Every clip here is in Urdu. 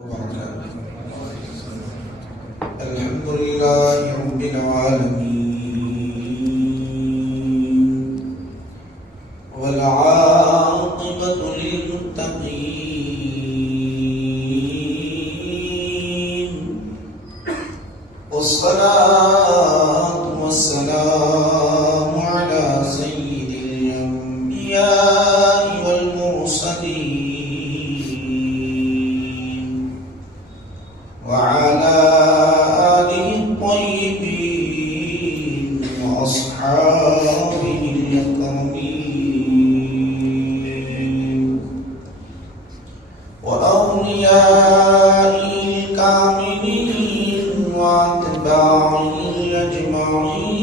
الحمد لله رب العالمين والعاقبة للمتقين والصلاة والسلام على سيد الأنبياء والمرسلين وعلى آله الطيبين وأصحابه الأكرمين وأوليائه الكاملين وأتباعه أجمعين.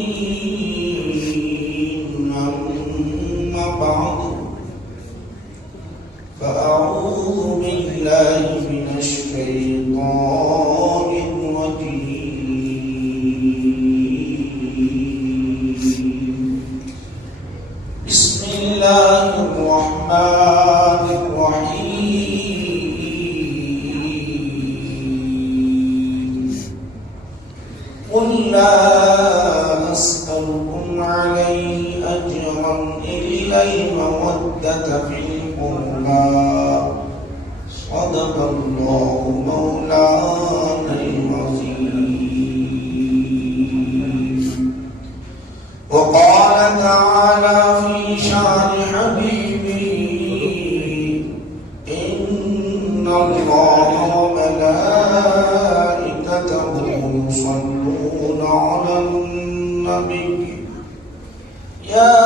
أما بعد، فأعوذ بالله من الشيطان الرجيم. بسم الله الرحمن الرحيم. قل لا أسألكم عليه أجرا إلا المودة في القربى. صدق الله مولانا العظيم. وقال تعالى في شان حبيبه: إن الله وملائكته يصلون على النبي يا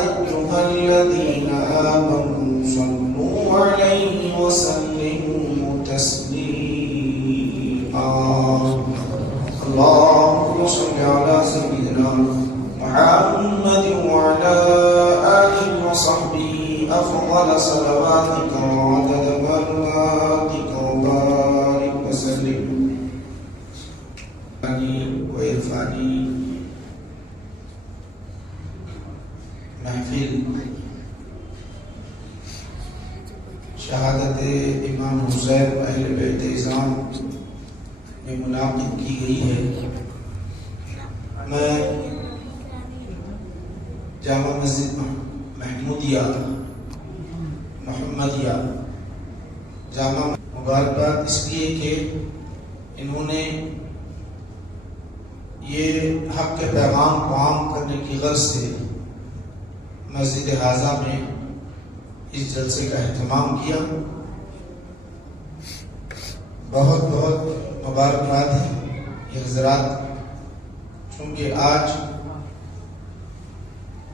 أيها الذين آمنوا صلوا عليه وسلموا تسليما. اللهم صل على سيدنا محمد وعلى آله وصحبه أفضل صلواتك وعدد كلماتك وبارك وسلم وإرفاني. محفل شہادت امام حسین اہل بیت اعظام میں منعقد کی گئی ہے. میں جامع مسجد محمودیہ محمدیہ جامع مبارکباد اس لیے کہ انہوں نے یہ حق کے پیغام کو عام کرنے کی غرض سے مسجد حاضہ میں اس جلسے کا اہتمام کیا. بہت بہت مبارکباد ہے یہ حضرات، چونکہ آج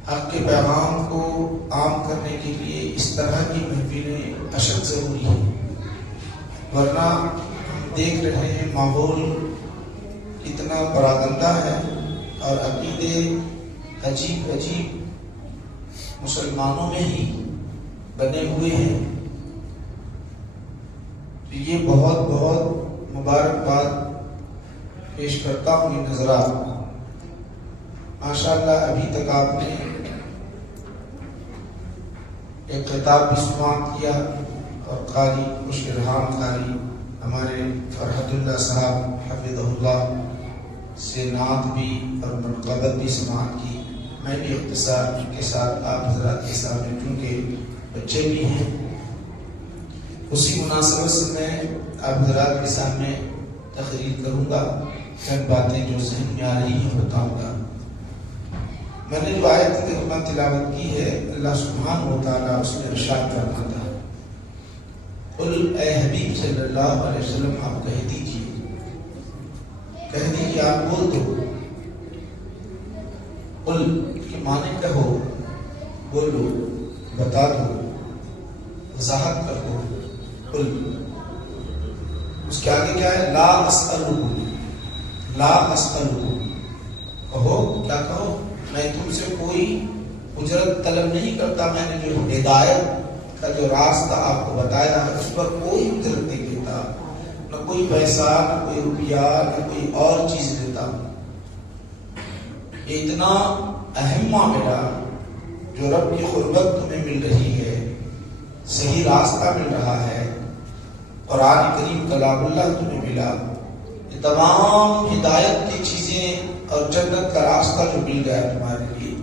حق کے پیغام کو عام کرنے کے لیے اس طرح کی محفلیں اشد ضروری ہیں، ورنہ ہم دیکھ رہے ہیں ماحول کتنا پراگندہ ہے اور عقیدے عجیب عجیب مسلمانوں میں ہی بنے ہوئے ہیں. یہ بہت بہت مبارکباد پیش کرتا ہوں یہ نظرات. ماشاءاللہ ابھی تک آپ نے ایک خطاب بھی سماعت کیا اور قاری مشرحان قاری ہمارے فرحت اللہ صاحب حفظہ اللہ سے نعت بھی اور منقبت بھی سماعت کی. میں بھی اختصار کے ساتھ آپ حضرات کے سامنے چونکہ بچے بھی ہیں اسی مناسبت سے میں آپ حضرات کے سامنے تقریر کروں گا. چند باتیں جو ذہن میں آ رہی ہیں بتاؤں گا. میں نے جو آیت کریمہ تلاوت کی ہے، اللہ سبحانہ و تعالیٰ اس میں ارشاد فرماتا ہے: قل اے حبیب صلی اللہ علیہ وسلم آپ کہہ دیجئے آپ بول دو. قل کے معنی کہو، بولو، بتا دو، وضاحت کر دو. قل اس کے آگے کیا ہے؟ لا اسألکم. لا اسألکم کہو، کیا کہو؟ میں تم سے کوئی اجرت طلب نہیں کرتا. میں نے جو ہدایت کا جو راستہ آپ کو بتایا ہے اس پر کوئی اجرت نہیں دیتا، نہ کوئی پیسہ، نہ کوئی روپیہ، نہ کوئی اور چیز دیتا. یہ اتنا اہم معاملہ جو رب کی قربت تمہیں مل رہی ہے، صحیح راستہ مل رہا ہے، قرآن کریم کلام اللہ تمہیں ملا، یہ تمام ہدایت کی چیزیں اور جنت کا راستہ جو مل گیا تمہارے لیے،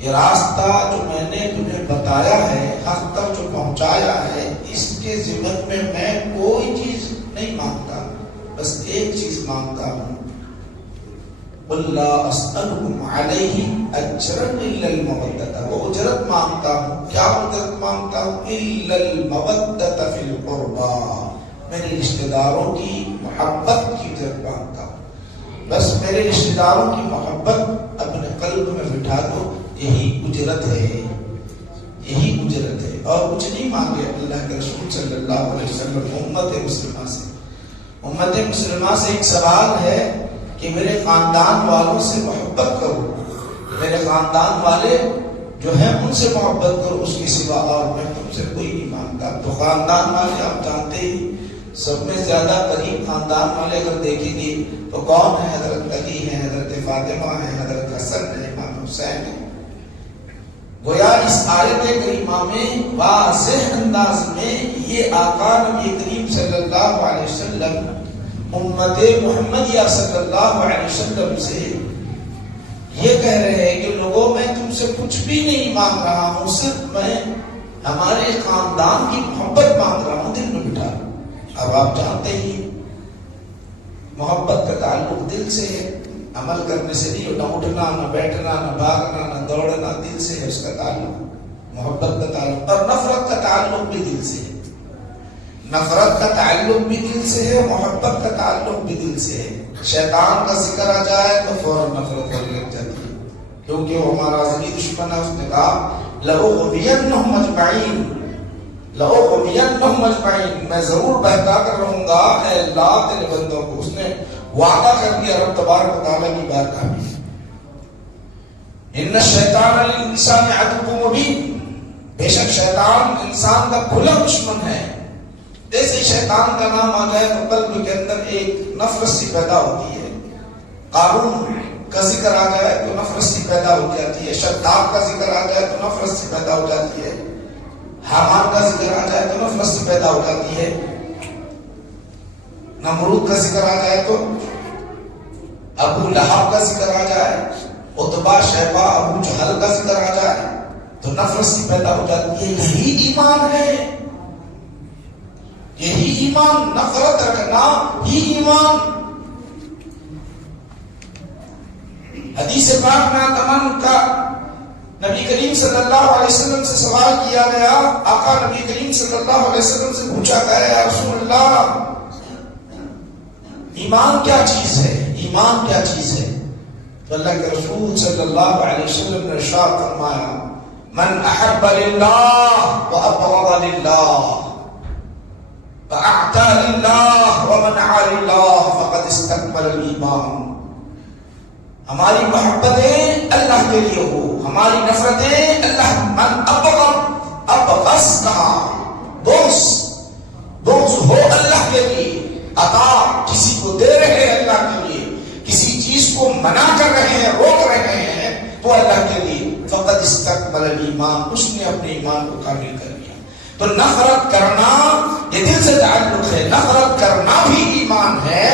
یہ راستہ جو میں نے تمہیں بتایا ہے، حق تک جو پہنچایا ہے، اس کے ذمن میں میں کوئی چیز نہیں مانگتا، بس ایک چیز مانگتا ہوں، قُلْ لَا أَسْأَلُكُمْ عَلَيْهِ أَجْرًا إِلَّا الْمَوَدَّةَ، وہ اجرت مانگتا ہوں، کیا اجرت مانگتا ہوں؟ إِلَّا الْمَوَدَّةَ فِي الْقُرْبَى، میرے رشتہ داروں کی محبت کی اجرت مانگتا ہوں، بس میرے رشتہ داروں کی محبت اپنے قلب میں بٹھا دو، یہی اجرت ہے، یہی اجرت ہے، اور کچھ نہیں مانگے اللہ کے رسول صلی اللہ علیہ وسلم امت مسلمہ سے۔ امت مسلمہ سے ایک سوال ہے کہ میرے خاندان والوں سے محبت کرو، میرے خاندان والے جو ہیں ان سے محبت کرو، اس کے سوا اور میں تم سے کوئی نہیں مانگتا۔ تو خاندان والے آپ جانتے ہی، سب میں زیادہ قریب خاندان والے اگر دیکھیں گے تو کون ہے؟ حضرت علی ہیں، حضرت فاطمہ ہیں، حضرت حسن ہیں، امام حسین ہیں۔ گویا اس آیت کریمہ میں واضح انداز میں یہ آقا نبی کریم صلی اللہ علیہ وسلم امت محمدیہ صلی اللہ علیہ وسلم سے یہ کہہ رہے ہیں کہ لوگوں میں تم سے کچھ بھی نہیں مانگ رہا ہوں، صرف میں ہمارے خاندان کی محبت مانگ رہا ہوں، دل میں بٹھا۔ اب آپ جانتے ہی محبت کا تعلق دل سے ہے، عمل کرنے سے نہیں، نہ اٹھنا، نہ بیٹھنا، نہ بھاگنا، نہ دوڑنا، دل سے ہے اس کا تعلق، محبت کا تعلق۔ اور نفرت کا تعلق بھی دل سے ہے، نفرت کا تعلق بھی دل سے ہے، محبت کا تعلق بھی دل سے ہے۔ شیطان کا ذکر آ جائے تو فوراً نفرت ہونے لگ جاتی ہے، کیونکہ وہ ہمارا ازلی دشمن ہے۔ اس نے کہا لَأُغْوِيَنَّهُمْ أَجْمَعِينَ، لَأُغْوِيَنَّهُمْ أَجْمَعِينَ، میں ضرور بہکا کر رہوں گا اے اللہ تیرے بندوں کو۔ اس نے وعدہ کر دیا رب تبارک و تعالیٰ کی بارگاہ میں، إِنَّ الشَّيْطَانَ لِلْإِنسَانِ عَدُوٌّ مُبِينٌ، بے شک شیطان انسان کا کھلا دشمن ہے۔ جیسے شیطان کا نام آ جائے تو قلب کے اندر ایک نفرت سی پیدا ہوتی ہے، قارون کا ذکر آ جائے تو نفرت سی پیدا ہو جاتی ہے، شداد کا ذکر آ جائے تو نفرت سی پیدا ہو جاتی ہے، حامان کا ذکر آ جائے تو نفرت سی پیدا ہو جاتی ہے، نمرود کا ذکر آ جائے تو، ابو لہب کا ذکر آ جائے، عتبہ شیبہ ابو جہل کا ذکر آ جائے تو نفرت سی پیدا ہو جاتی ہے۔ یہی ایمان ہے، یہی ایمان، نفرت رکھنا ہی ایمان۔ حدیث پاک میں تمام کا نبی کریم صلی اللہ علیہ وسلم سے سوال کیا گیا، آقا نبی کریم صلی اللہ علیہ وسلم سے پوچھا گیا یا رسول اللہ ایمان کیا چیز ہے، ایمان کیا چیز ہے؟ تو اللہ کے رسول صلی اللہ علیہ وسلم نے ارشاد فرمایا من احب للہ وابغض للہ فأعطى للہ ومنع للہ فقد استکمل الایمان۔ ہماری محبتیں اللہ کے لیے ہو، ہماری نفرتیں اللہ، من ابغض کہا، دوست ہو اللہ کے لیے، عطا کسی کو دے رہے ہیں اللہ کے لیے، کسی چیز کو منع کر رہے ہیں، روک رہے ہیں تو اللہ کے لیے، فقد استکمل الایمان، اس نے اپنے ایمان کو کامل کر لیا۔ تو نفرت کرنا یہ دل سے تعلق ہے، نفرت کرنا بھی ایمان ہے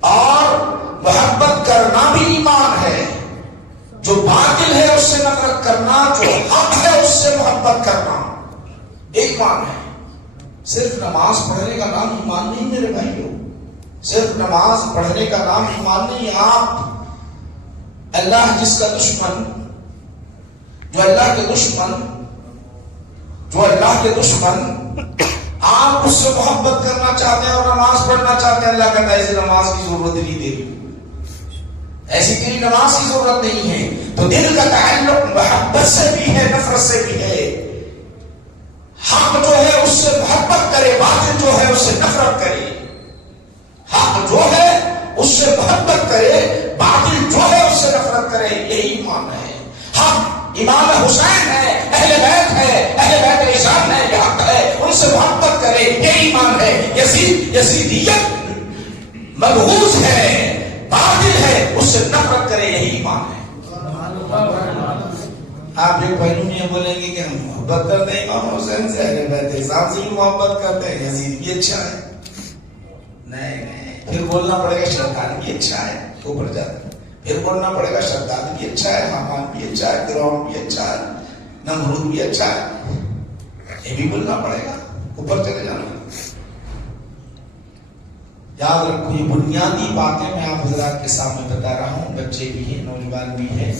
اور محبت کرنا بھی ایمان ہے۔ جو باطل ہے اس سے نفرت کرنا، جو حق ہے اس سے محبت کرنا ایمان ہے۔ صرف نماز پڑھنے کا نام ایمان نہیں میرے بھائیوں، صرف نماز پڑھنے کا نام ایمان نہیں۔ آپ اللہ جس کا دشمن، جو اللہ کے دشمن، جو اللہ کے دشمن، آپ اس سے محبت کرنا چاہتے ہیں اور نماز پڑھنا چاہتے ہیں، اللہ کہتا ہے ایسی نماز کی ضرورت نہیں دے رہی، ایسی تیری نماز کی ضرورت نہیں ہے۔ تو دل کا تعلق محبت سے بھی ہے، نفرت سے بھی ہے۔ حق جو ہے اس سے محبت کرے، باطل جو ہے اس سے نفرت کرے۔ حق جو ہے اس سے محبت کرے، باطل جو ہے اس سے نفرت کرے، یہی ایمان ہے۔ حق امام حسین ہے، اہل بیت ہے، اہل بیت عصام ہے، یہ حق ہے، ان سے محبت کرے، یہ ایمان ہے۔ یزیدیت مبغوض ہے، باطل ہے، اس سے نفرت کرے، یہی ایمان ہے۔ آپ ایک پہلو میں یہ بولیں گے کہ ہم محبت کرتے ہیں امام حسین سے، اہل بیت اسلام سے بھی محبت کرتے ہیں، یزید بھی اچھا ہے. نہیں، پھر بولنا پڑے گا شیطان بھی اچھا ہے، اوپر جاتا ہے. پھر بولنا پڑے گا شداد بھی اچھا ہے، حامان بھی اچھا ہے، فرعون بھی اچھا ہے، نمرود بھی اچھا ہے. یہ بھی بولنا پڑے گا، اوپر چلے جانا. یاد رکھو یہ بنیادی باتیں میں آپ حضرات کے سامنے بتا رہا ہوں. بچے بھی ہیں، نوجوان بھی ہیں.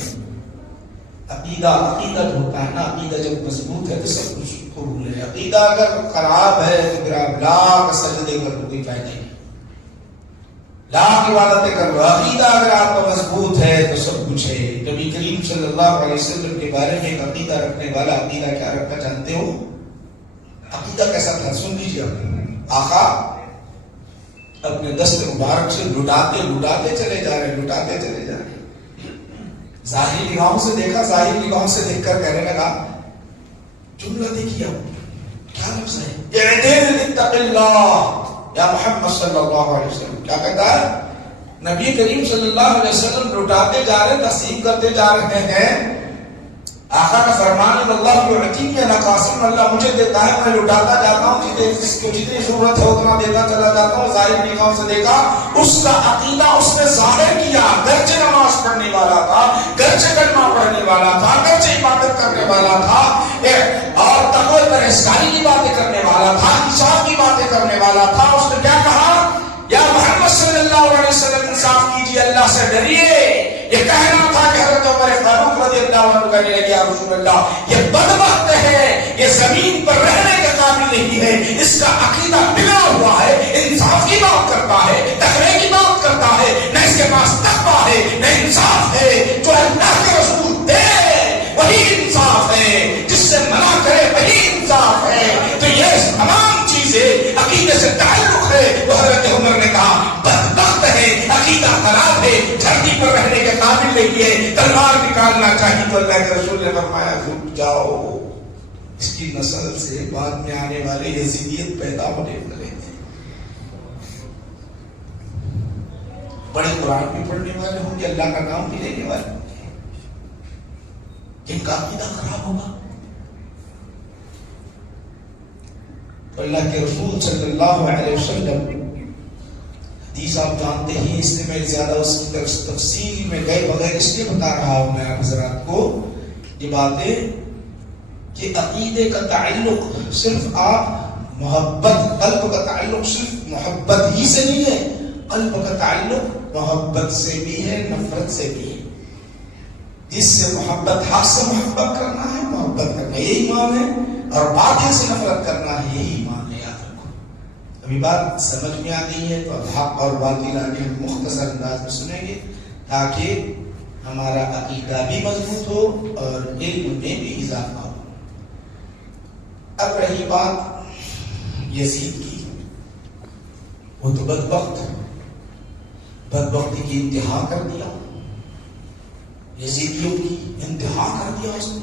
عقیدہ جو ہوتا ہے نا، عقیدہ جب مضبوط ہے تو سب کچھ قبول ہے. عقیدہ اگر خراب ہے تو پھر آپ لاکھ سجدے کر تو کوئی فائدہ نہیں، لاکھ عبادتیں کر لو. عقیدہ اگر آپ کا مضبوط ہے تو سب کچھ ہے. نبی کریم صلی اللہ علیہ وسلم کے بارے میں ایک عقیدہ رکھنے والا عقیدہ کیا رکھتا جانتے ہو؟ عقیدہ کیسا تھا سن لیجیے. آقا اپنے دست مبارک سے لٹاتے چلے جا رہے. ظاہری نگاہوں سے دیکھا، ظاہری نگاہوں سے دیکھ کر کہنے لگا، جملہ دیکھیے کیا لفظ ہے، اعدل اتق اللہ یا محمد صلی اللہ علیہ وسلم. کیا کہتا ہے نبی کریم صلی اللہ علیہ وسلم؟ لٹاتے جا رہے، تقسیم کرتے جا رہے ہیں. آقا کا فرمان اللہ یعطینی انا قاسم، اللہ مجھے دیتا ہے، میں لٹاتا جاتا ہوں، جس کو جتنی ضرورت ہے اتنا دیتا چلا جاتا ہوں. ظاہر نگاہوں سے دیکھا، اس کا عقیدہ اس نے ظاہر کیا. گرچہ نماز پڑھنے والا تھا، گرچہ کلمہ پڑھنے والا تھا، گرچہ عبادت کرنے والا تھا، اور تقوی پرہیزگاری کی باتیں کرنے والا تھا، انصاف کی باتیں کرنے والا تھا. اس نے کیا کہا؟ یا محمد صلی اللہ علیہ وسلم انصاف کیجیے، اللہ سے ڈریے. یہ کہنا تھا کہ حضرت عمر فاروق رضی اللہ عنہ کہنے لگے، یا رسول اللہ یہ بدبخت ہے، یہ زمین پر رہنے کے قابل نہیں ہے، اس کا عقیدہ بگڑا ہوا ہے، انصاف کی بات کرتا ہے، تقوی کی بات کرتا ہے، نہ اس کے پاس تقویٰ ہے نہ انصاف ہے. جو اللہ کے رسول دے وہی انصاف ہے، جس سے منع کرے وہی انصاف ہے. تو یہ تمام چیزیں عقیدے سے تعلق ہے. تو حضرت عمر نے کہا بدبخت ہے، عقیدہ خراب ہے، دھرتی پر رہنے کے قابل نہیں ہے، تلوار نکالنا چاہیے. تو اللہ کے رسول نے فرمایا رک جاؤ، اس کی نسل سے بعد میں آنے والے یزیدیت پیدا ہونے والے ہیں. بڑے قرآن بھی پڑھنے والے ہوں گے، اللہ کا نام بھی لینے والے ہوں گے، جن کا عقیدہ خراب ہوگا. تو اللہ کے رسول صلی اللہ علیہ وسلم حدیث آپ جانتے ہی، اس لیے میں زیادہ اس کی تفصیل میں گئے بغیر اس لیے بتا رہا ہوں میں آپ حضرات کو یہ باتیں کہ عقیدے کا تعلق صرف آپ محبت، قلب کا تعلق صرف محبت ہی سے نہیں ہے، قلب کا تعلق محبت سے بھی ہے، نفرت سے بھی ہے. جس سے محبت، حق سے محبت کرنا ہے، محبت کرنا یہ ایمان ہے، اور باطل سے نفرت کرنا ہے، یہی ایمان ہے. یاد رکھو. ابھی بات سمجھ میں آتی ہے تو حق اور باطل آگے ہم مختصر انداز میں سنیں گے تاکہ ہمارا عقیدہ بھی مضبوط ہو اور علم میں بھی اضافہ ہو. اب رہی بات یزید کی، وہ تو بدبختی کی انتہا کر دیا، یزیدیوں کی انتہا کر دیا. اس نے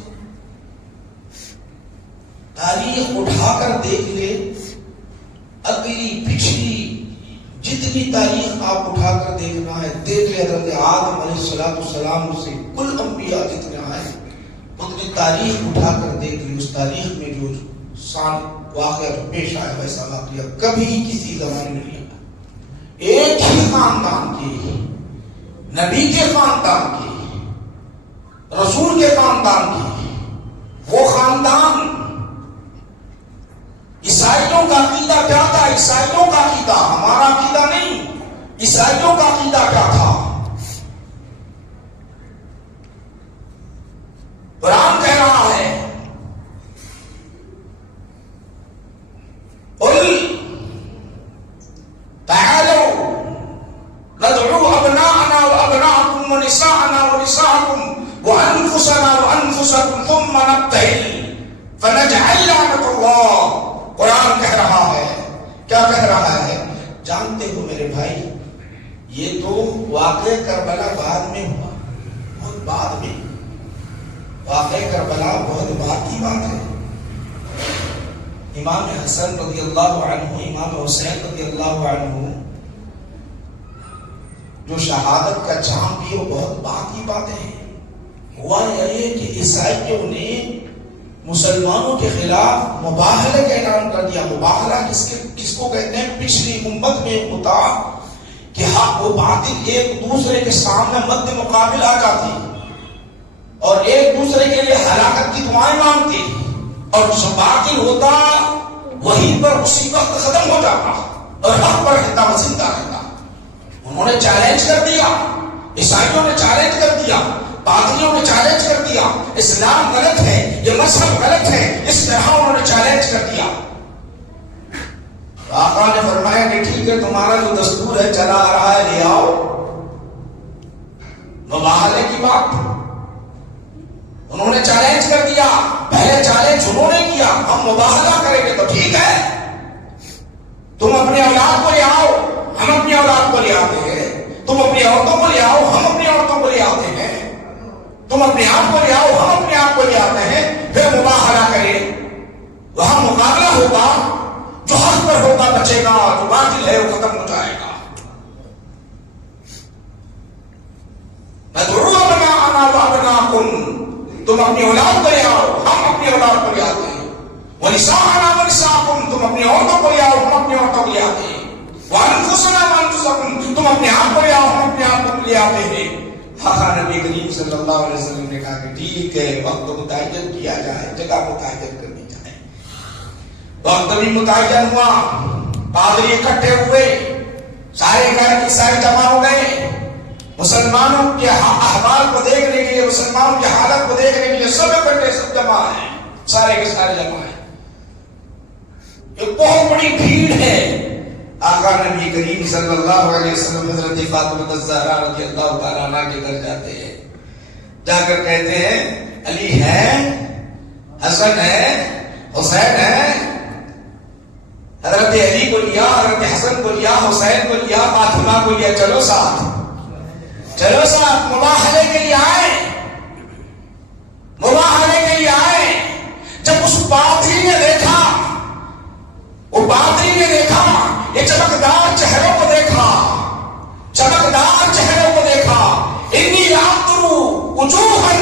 تاریخ اٹھا کر دیکھ لے، اگلی پچھلی جتنی تاریخ آپ اٹھا کر دیکھنا ہے دیکھ لے. حضرت آدم علیہ السلام سے کل انبیاء جتنے آئے اتنی تاریخ اٹھا کر دیکھ لی. اس تاریخ میں جو سال واقعہ جو پیش آیا ویسا واقعہ کبھی کسی زمانے میں نہیں آیا. ایک ہی خاندان کے، نبی کے خاندان کے، رسول کے خاندان کے، وہ خاندان. عیسائیوں کا عقیدہ کیا تھا؟ عیسائیوں کا عقیدہ ہمارا عقیدہ نہیں. عیسائیوں کا عقیدہ کیا تھا؟ قرآن کہہ رہا ہے قل تعالوا ندعو ابناءنا وابناءكم ونساءنا ونساءكم وانفسنا وانفسكم ثم نبتهل فنجعل لعنة الله. قرآن کہہ رہا ہے، کیا کہہ رہا ہے؟ جانتے ہو میرے بھائی، یہ تو واقع کربلا بعد میں ہوا، بہت بعد میں. واقع کربلا بہت بعد کی بات ہے. امام حسن رضی اللہ عنہ، امام حسین رضی اللہ عنہ جو شہادت کا جام کی، وہ بہت بعد کی باتیں ہیں. ہوا یہ کہ عیسائیوں نے مسلمانوں کے خلاف مباہلہ کا اعلان کر دیا. مباہلہ کس کو کہتے ہیں؟ پچھلی امت میں ہوتا کہ حق و باطل ایک دوسرے کے سامنے مد مقابل آ جاتی اور ایک دوسرے کے لیے ہلاکت کی دعائیں مانگتی، اور جو باطل ہوتا وہیں پر اسی وقت ختم ہو جاتا اور حق پر رہتا و زندہ رہتا. انہوں نے چیلنج کر دیا، عیسائیوں نے چیلنج کر دیا، پادریوں نے چیلنج کر دیا، اسلام غلط ہے، یہ مذہب غلط ہے، اس طرح انہوں نے چیلنج کر دیا. آقا نے فرمایا کہ ٹھیک ہے، تمہارا جو دستور ہے چلا آ رہا ہے، لے آؤ. مباہلے کی بات انہوں نے چیلنج کر دیا. پہلے چیلنج انہوں نے کیا، ہم مباہلہ کریں گے تو ٹھیک ہے، تم اپنی اولاد کو لے آؤ، ہم اپنی اولاد کو لے آتے ہیں. تم اپنی عورتوں کو لے آؤ، ہم اپنی عورتوں کو لے آتے ہیں. تم اپنے آپ کو لے آؤ، ہم اپنے آپ کو لے آتے ہیں. پھر مباہلہ کریں، وہاں مقابلہ ہوگا، جو حق پر ہوگا بچے گا، جو باطل ہے وہ ختم ہو جائے گا. ندعو ابناءنا وابناءکم، تم اپنی اولاد کو لے آؤ، ہم اپنی اولاد کو لے آتے ہیں. ونساءنا ونساءکم، تم اپنی عورتوں کو لے آؤ، ہم اپنی عورتوں کو لے آتے ہیں. وانفسنا وانفسکم، تم اپنے آپ کو لے آؤ، ہم اپنے آپ کو لے آتے ہیں. ہاں، نبی کریم صلی اللہ علیہ وسلم نے کہا کہ ٹھیک ہے، وقت متعین کیا جائے، جگہ متعین کر دی جائے. وقت بھی متعین ہوا، پادری اکٹھے ہوئے، سارے گھر کی سارے جمع ہو گئے. مسلمانوں کے احوال کو دیکھنے کے لیے، مسلمانوں کی حالت کو دیکھنے کے لیے سب اکٹھے، سب جمع ہیں، سارے کے سارے جمع ہیں. ایک بہت بڑی بھیڑ ہے. آقا نبی کریم صلی اللہ علیہ وسلم حضرت فاطمہ الزہرا رضی اللہ تعالیٰ عنہ کے گھر جاتے ہیں. جا کر کہتے ہیں علی ہے، حسن ہے، حسین ہے. حضرت علی کو لیا، حضرت حسن کو لیا، حسین کو لیا، فاطمہ کو لیا. چلو ساتھ، چلو ساتھ، مباہلے کے لیے آئے، مباہلے کے لیے آئے. جب اس پادری نے دیکھا، وہ پادری نے دیکھا، یہ چمکدار چہروں کو دیکھا، چمکدار چہروں کو دیکھا. انی لاقترو وجوہن،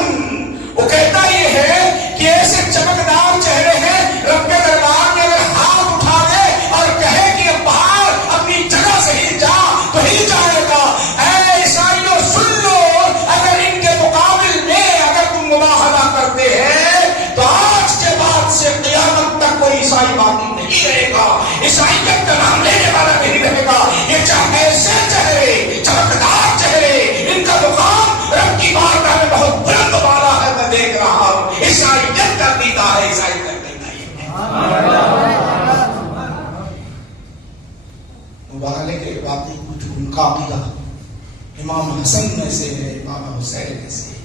وہ کہتا یہ ہے کہ ایسے چمکدار چہرے ہیں، رب کے دربار میں اگر ہاتھ اٹھا دے اور کہے کہ باہر اپنی جگہ سے ہی جا تو ہی جائے گا. اے عیسائیوں سن لو، اگر ان کے مقابل میں اگر تم مباہلہ کرتے ہیں تو آج کے بعد سے قیامت تک کوئی عیسائی باقی نہیں رہے گا، عیسائیت کا نام لینے والا نہیں رہے گا. یہ چاہے ایسے چہرے، چمکدار چہرے، ان کا مقام رب کی بارگاہ میں بہت بلند والا ہے. میں دیکھ رہا ہوں، عیسائیت کا عقیدہ ہے، عیسائی کا عقیدہ ہے. مباہلے کے باقی کچھ ان کا عقیدہ امام حسن میں سے ہے، امام حسین میں سے،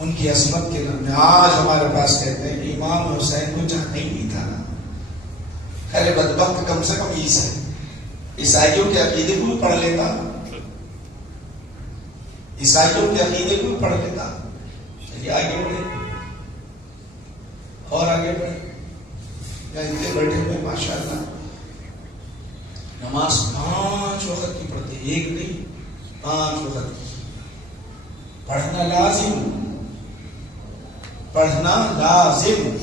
ان کی عظمت کے نام میں. آج ہمارے پاس کہتے ہیں کہ امام حسین کو جاننا ہی نہیں تھا. ارے بدبخت، کم سے کم عیسائیوں کے عقیدے کو بھی پڑھ لیتا، عیسائیوں کے عقیدے کو بھی پڑھ لیتا. چلیے آگے بڑھے اور آگے بڑھے. اتنے بیٹھے ہوئے ماشاء اللہ نماز 5 وقت کی پڑھتے، ایک نہیں 5 وقت کی. پڑھنا لازم، پڑھنا لازم،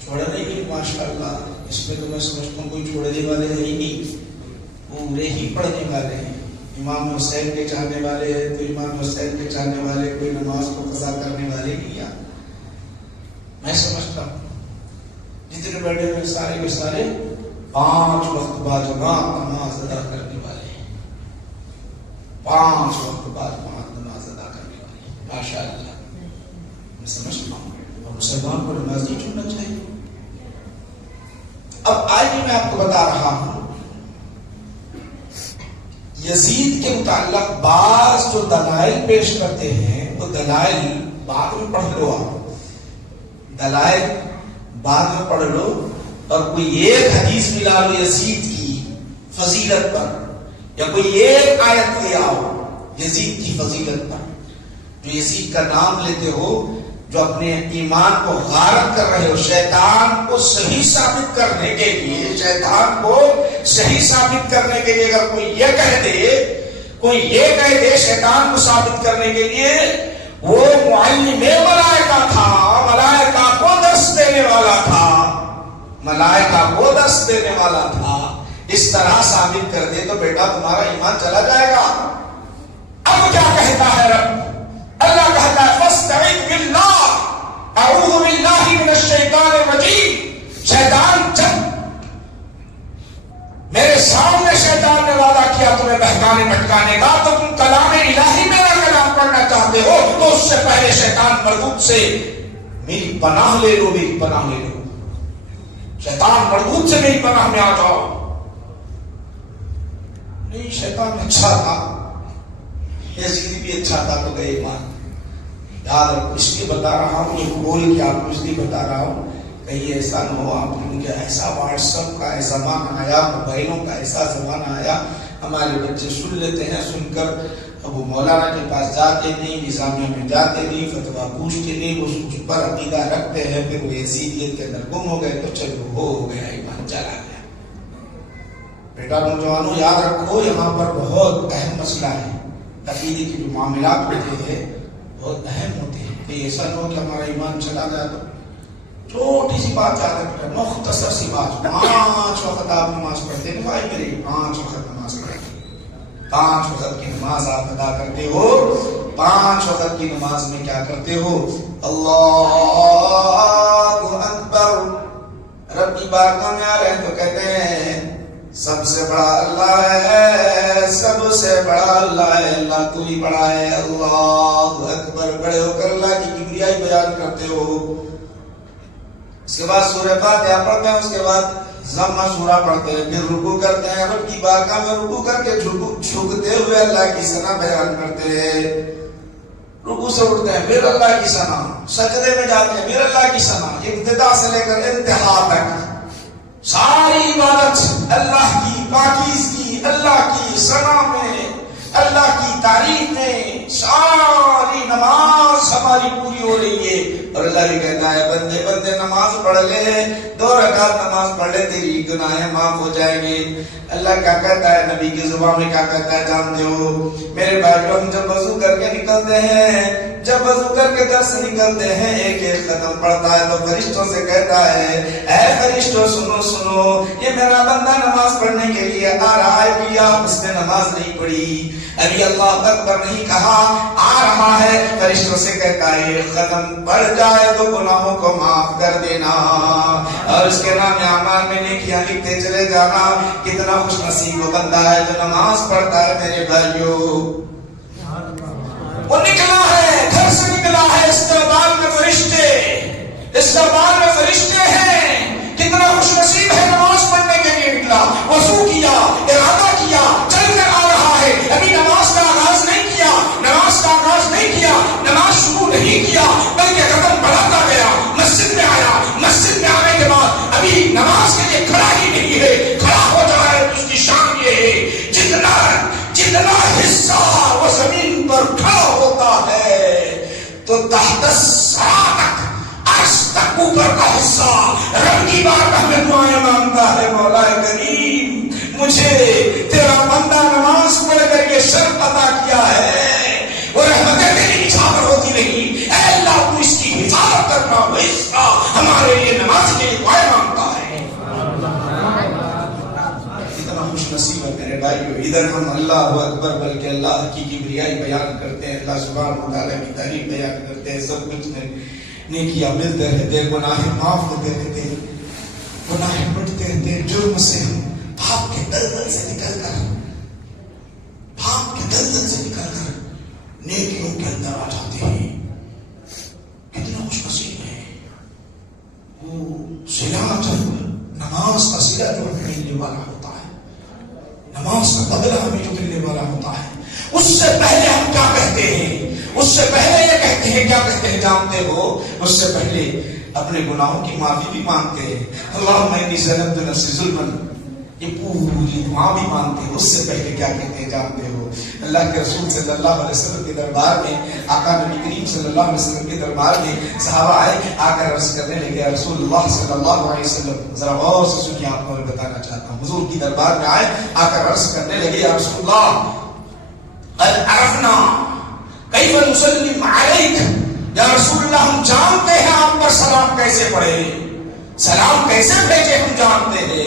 چھوڑا نہیں. ماشاء اللہ اس میں تو میں سمجھتا ہوں کوئی چھوڑنے والے ہے ہی نہیں، پورے ہی پڑھنے والے ہیں. امام حسین کے چاہنے والے ہیں تو امام حسین کے چاہنے والے، کوئی نماز کو قضا کرنے والے نہیں. میں سمجھتا ہوں جتنے بیٹھے ہوئے سارے کے سارے 5 وقت بعد جماعت نماز ادا کرنے والے ہیں. 5 وقت بعد نماز ادا کرنے والے، ماشاء اللہ میں سمجھتا ہوں. اور مسلمان کو نماز نہیں چھوڑنا چاہیے. اب آئیے میں آپ کو بتا رہا ہوں یزید کے متعلق بعض جو دلائل پیش کرتے ہیں، وہ دلائل بعد میں پڑھ لو. آپ دلائل بعد میں پڑھ لو اور کوئی ایک حدیث ملا لو یزید کی فضیلت پر، یا کوئی ایک آیت لے آؤ یزید کی فضیلت پر. جو یزید کا نام لیتے ہو، جو اپنے ایمان کو غارت کر رہے ہو، شیطان کو صحیح ثابت کرنے کے لیے، شیطان کو صحیح ثابت کرنے کے لیے اگر کوئی یہ کہہ دے کوئی یہ کہہ دے شیطان کو ثابت کرنے کے لیے وہ معلم ملائکہ تھا، ملائکہ کو درس دینے والا تھا، ملائکہ کو درس دینے والا تھا، اس طرح ثابت کر دے تو بیٹا تمہارا ایمان چلا جائے گا۔ اب کیا کہتا ہے رب؟ اللہ کہتا ہے فاستعذ باللہ، اعوذ باللہ من الشیطان الرجیم۔ شیطان جب میرے سامنے شیطان نے وعدہ کیا تمہیں بہکانے بھٹکانے کا، تو تم کلام الہی میرا کلام پڑھنا چاہتے ہو تو اس سے پہلے شیطان مردود سے میری پناہ لے لو، میری پناہ لے لو۔ شیطان مردود سے میری پناہ میں آ جاؤ۔ نہیں شیطان اچھا تھا، یزید بھی اچھا تھا تو گئے ایمان۔ یاد رکھو، اس لیے بتا رہا ہوں، یہ کھول کے آپ کو اس لیے بتا رہا ہوں کہیں ایسا نہ ہو آپ کیونکہ ایسا واٹس ایپ کا زمانہ آیا، موبائلوں کا ایسا زمانہ آیا، ہمارے بچے سن لیتے ہیں، سن کر اب وہ مولانا کے پاس جاتے نہیں، نظامیہ میں جاتے نہیں، فتویٰ پوچھتے نہیں، اس پر عقیدہ رکھتے ہیں، پھر وہ یزیدیت کے اندر گم ہو گئے تو چلو ہو گیا، ایمان چلا گیا۔ بیٹا نوجوانوں یاد رکھو، یہاں پر بہت اہم مسئلہ ہے، عقیدے کے جو معاملات ہوتے ہیں بہت اہم ہوتے ہیں، کہ ایسا نہ ہو کہ ہمارا ایمان چلا گیا۔ تو چھوٹی سی بات یاد رکھنا، مختصر سی بات، 5 وقت آپ نماز پڑھتے ہیں بھائی میرے، 5 وقت نماز پڑھتے ہیں، 5 وقت کی نماز آپ ادا کرتے ہو، 5 وقت کی نماز میں کیا کرتے ہو؟ اللہ اکبر، رب کی بارگاہ میں آ رہے ہیں تو کہتے ہیں سب سے بڑا اللہ ہے، سب سے بڑا اللہ ہے، اللہ تو ہی بڑا ہے، اللہ اکبر، بڑے ہو کر اللہ کی کبریائی بیان کرتے ہو۔ اس کے بعد سورہ فاتحہ پڑھتے ہیں، اس کے بعد ضمہ سورہ پڑھتے ہیں، پھر رکوع کرتے ہیں، رب کی بارگاہ میں رکوع کر کے جھکتے ہوئے اللہ کی ثنا بیان کرتے ہیں، رکوع سے اٹھتے ہیں پھر اللہ کی ثنا، سجدے میں جاتے ہیں پھر اللہ کی ثنا، ابتدا سے لے کر انتہا تک ساری عبادت اللہ کی، پاکیزگی اللہ کی، ثنا میں اللہ کی تعریف میں ساری نماز ہماری پوری ہو رہی ہے۔ اور اللہ بھی کہتا ہے بندے بندے نماز پڑھ لے، 2 رکعت نماز پڑھ لے، تیری گناہیں معاف ہو جائیں گے۔ اللہ کیا کہتا ہے، نبی کی زبان میں کیا کہتا ہے جانتے ہو میرے بھائیوں؟ ہم جب وضو کر کے نکلتے ہیں، جب وضو کر کے گھر سے نکلتے ہیں، ایک ایک قدم پڑتا ہے تو فرشتوں سے کہتا ہے اے فرشتوں سنو سنو، یہ میرا بندہ نماز پڑھنے کے لیے آ رہا ہے، کیا اس نے نماز نہیں پڑھی، ابھی اللہ اکبر نہیں کہا، آ رہا ہے، فرشتوں سے کہتا ہے یہ قدم پڑ جائے تو گناہوں کو معاف کر دینا اور اس کے نام اعمال میں نیکیاں لکھتے چلے جانا۔ کتنا خوش نصیب وہ بندہ ہے جو نماز پڑھتا ہے میرے بھائیوں۔ وہ نکلا ہے، گھر سے نکلا ہے، استقبال میں فرشتے، استقبال میں فرشتے ہیں، کتنا خوش نصیب ہے، نماز پڑھنے کے لیے نکلا، وضو کیا، ارادہ کیا، چل کر آ رہا ہے، ابھی نماز کا آغاز نہیں کیا، نماز کا آغاز نہیں کیا، نماز شروع نہیں کیا، بلکہ قدم بڑھاتا گیا، مسجد میں آیا، مسجد میں آنے کے بعد ابھی نماز کے لیے کھڑا ہی نہیں ہے، کھڑا ہو جائے تو اس کی شان یہ ہے جتنا حصہ وہ زمین پر کھڑا ہوتا ہے تو تحت الثری تک، عرش تک اوپر کا حصہ رب کی بارگاہ میں دعائیں مانگتا ہے، مولا کریم مجھے تیرا بندہ نماز پڑھ کر یہ شرط ادا کیا ہے، وہ رحمتیں تیری نچھاور ہوتی رہی، اے اللہ تو اس کی حفاظت کرنا، وہ حصہ ہمارے لیے نماز کے لیے دعائیں مانگتا ہے۔ اتنا خوش نصیب ہے میرے بھائیو، ادھر ہم اللہ اکبر بلکہ اللہ کی کبریائی بیان کرتے ہیں، اللہ سبحانہ وتعالیٰ کی تعریف بیان کرتے ہیں، سب کچھ نیکیاں ملتے رہتے، گناہیں معاف ہوتے رہتے، گناہیں مٹتے رہتے، جرم سے پاپ کے دلدل سے نکل کر، پاپ کے دلدل سے نکل کر نیکیوں کے اندر آ جاتے ہیں۔ کتنا خوش نصیب ہے وہ صلہ، جب نماز کا صلہ جو ہمیں ملنے والا ہوتا ہے، نماز کا بدلہ ہمیں جو ملنے والا ہوتا ہے، اس سے پہلے ہم کیا کہتے ہیں، اس سے پہلے یہ کہتے ہیں، کیا کہتے ہیں جانتے ہو؟ اس سے پہلے اپنے گناہوں کی معافی بھی مانگتے ہیں، اللہم انی ظلمت نفسی ظلما، یہ پوری دعا بھی مانگتے ہیں۔ اس سے پہلے کیا کہتے ہیں جانتے ہو؟ اللہ کے رسول صلی اللہ علیہ وسلم کے دربار میں، آقا نبی کریم صلی اللہ علیہ وسلم کے دربار میں صحابہ آئے، آ کر عرض کرنے لگے رسول اللہ صلی اللہ علیہ وسلم، ذرا غور سے سنیے، آپ کو میں بتانا چاہتا ہوں، حضور کی دربار میں آئے، آ کر عرض کرنے لگے یا رسول اللہ قد عرفنا کیف نسلم علیک، یا رسول اللہ ہم جانتے ہیں آپ پر سلام کیسے پڑھے، سلام کیسے بھیجے ہم جانتے ہیں۔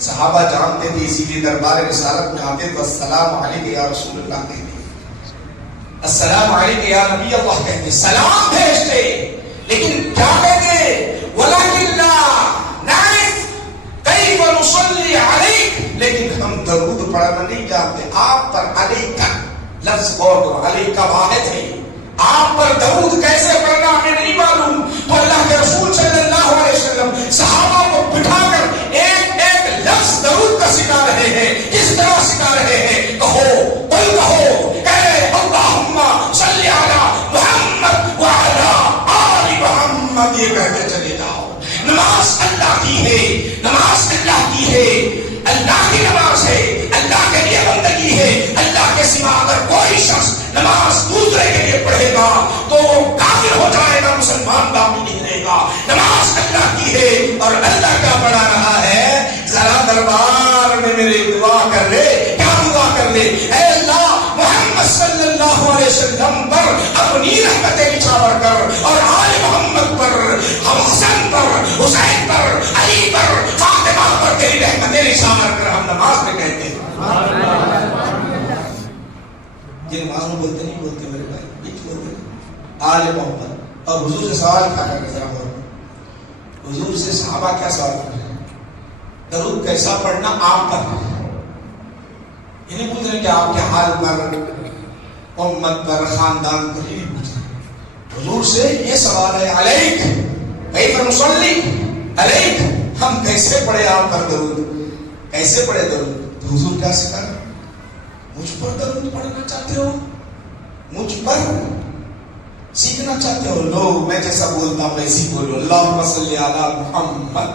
صحابہ جانتے تھے، اسی لیے دربار رسالت میں آتے تو السلام علیک یا رسول اللہ کہتے، السلام علیک یا نبی اللہ کہتے، سلام بھیجتے، لیکن کیا کہتے، ولکن لا نعرف کیف نصلی علیک، لیکن ہم درود پڑھنا نہیں جانتے آپ پر۔ علیک لفظ غور کرو، علیک کا واحد ہے، آپ پر درود کیسے پڑھنا ہمیں نہیں معلوم، تو اللہ کے رسول صلی اللہ علیہ وسلم صحابہ کو بٹھا کر ایک ایک لفظ درود کا سکھا رہے ہیں۔ کس طرح سکھا رہے ہیں، کہو قل کہو، کہے اللہم صلی علی محمد وعلی آل محمد، یہ کہتے چلے جاؤ۔ نماز اللہ کی ہے، نماز اللہ کی ہے، اللہ کی نماز ہے، اللہ کے لیے بندگی ہے۔ اللہ کے سوا اگر کوئی شخص نماز دوسرے کے لیے پڑھے گا تو وہ کافر ہو جائے گا، مسلمان باقی نہیں رہے گا۔ نماز اللہ کی ہے، اور اللہ کیا پڑھا رہا ہے، ذرا دربار میں میرے دعا کر لے۔ کیا دعا کر لے، اے اللہ محمد صلی اللہ علیہ وسلم پر اپنی رحمتیں نچھاور کر، اور آل محمد پر، ہم حسن پر، حسین پر، علی پر، فاطمہ پر تیری رحمتیں نچھاور کر۔ ہم نماز میں کہتے ہیں، یہ نماز میں بولتے نہیں، بولتے میرے بھائی، یہ بولتے آل محمد۔ اور حضور سے سوال کیا کر رہے ہیں، حضور سے صحابہ کیا سوال کر رہے ہیں، درود کیسا پڑھنا آپ پر، یہ نہیں پوچھ رہے کہ آپ کے حال پر، امت پر، خاندان پر، یہ نہیں پوچھ رہے۔ حضور سے یہ سوال ہے، علیک کیف نصلی علیک، ہم کیسے پڑھے آپ پر درود، کیسے پڑھے درود۔ تو حضور کیا سکھا، مجھ پر درود پڑھنا چاہتے ہو، مجھ پر سیکھنا چاہتے ہو، لو میں جیسا بولتا ہوں ویسی بولو، اللہم صلی علی محمد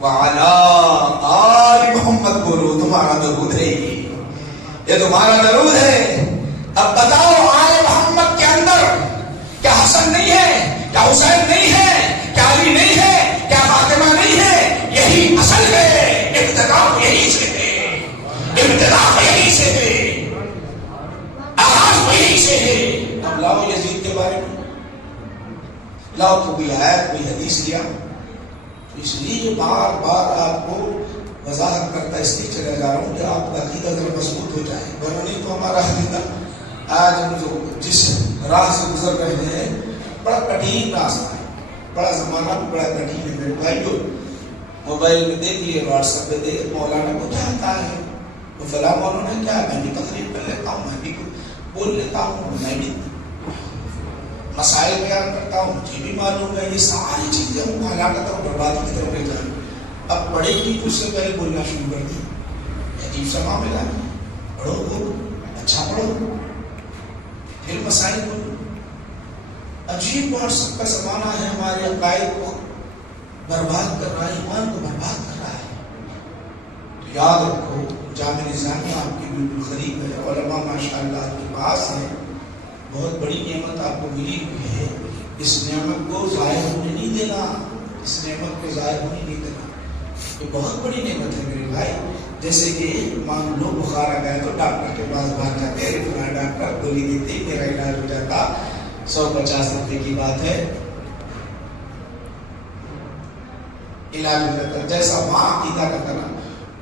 وعلی آل محمد بولو، تمہارا درود ہے یہ تمہارا درود ہے۔ اب بتاؤ آل محمد کے اندر کیا حسن نہیں ہے، کیا حسین نہیں ہے، کیا علی نہیں ہے، کیا فاطمہ نہیں ہے؟ یہی اصل ہے، ابتدا یہی سے ہے، ابتدا یہی سے ہے، آغاز یہی سے ہے۔ اب لاؤ یزید کے بارے میں، لاؤ تو کوئی آیت کوئی حدیث لیا، تو اس لیے بار بار آپ کو وضاحت کرتا اس لیے چلا جا رہا ہوں کہ آپ کا عقیدہ ذرا مضبوط ہو جائے، ورنہ نہیں تو ہمارا عقیدہ آج ہم جو جس راہ سے گزر رہے ہیں بڑا کٹھین راستہ ہے، بڑا زمانہ بھی بڑا کٹھین ہے میرے بھائیو۔ موبائل میں دیکھ لیے، واٹس ایپ پہ دیکھ، مولانا کو کیا آتا ہے، وہ فلاں مولانا کیا، میں بھی تقریر کر لیتا ہوں، میں بھی بول لیتا ہوں، میں بھی مسائل بیان کرتا ہوں، مجھے بھی معلوم ہے۔ یہ ساری چیزیں ہم ہلاکت اور بربادی کی طرف لے جائیں۔ اب پڑھے گی تو اس سے پہلے بولنا شروع کر دی، عجیب سا معاملہ ہے، پڑھو بولو، اچھا پڑھو، پھر مسائل بولو۔ عجیب واٹس ایپ کا زمانہ ہے، ہمارے عقائد کو برباد کر رہا ہے، ایمان کو برباد کر رہا ہے۔ تو یاد رکھو، جامع نظامیہ آپ کی بالکل قریب ہے، علماء ماشاءاللہ آپ کے پاس ہیں، بہت بڑی نعمت آپ کو ملی ہوئی ہے، اس نعمت کو ضائع ہونے نہیں دینا، اس نعمت کو ضائع ہونے نہیں دینا، یہ بہت بڑی نعمت ہے میرے بھائی۔ جیسے کہ مان لو بخار آ گیا تو ڈاکٹر کے پاس بھاگ جاتے ہیں، فلاں ڈاکٹر گولی دیتے، میرا علاج ہو جاتا، 150 روپے کی بات ہے، علاج ہو جاتا۔ جیسا وہاں عقیدہ کا کرنا،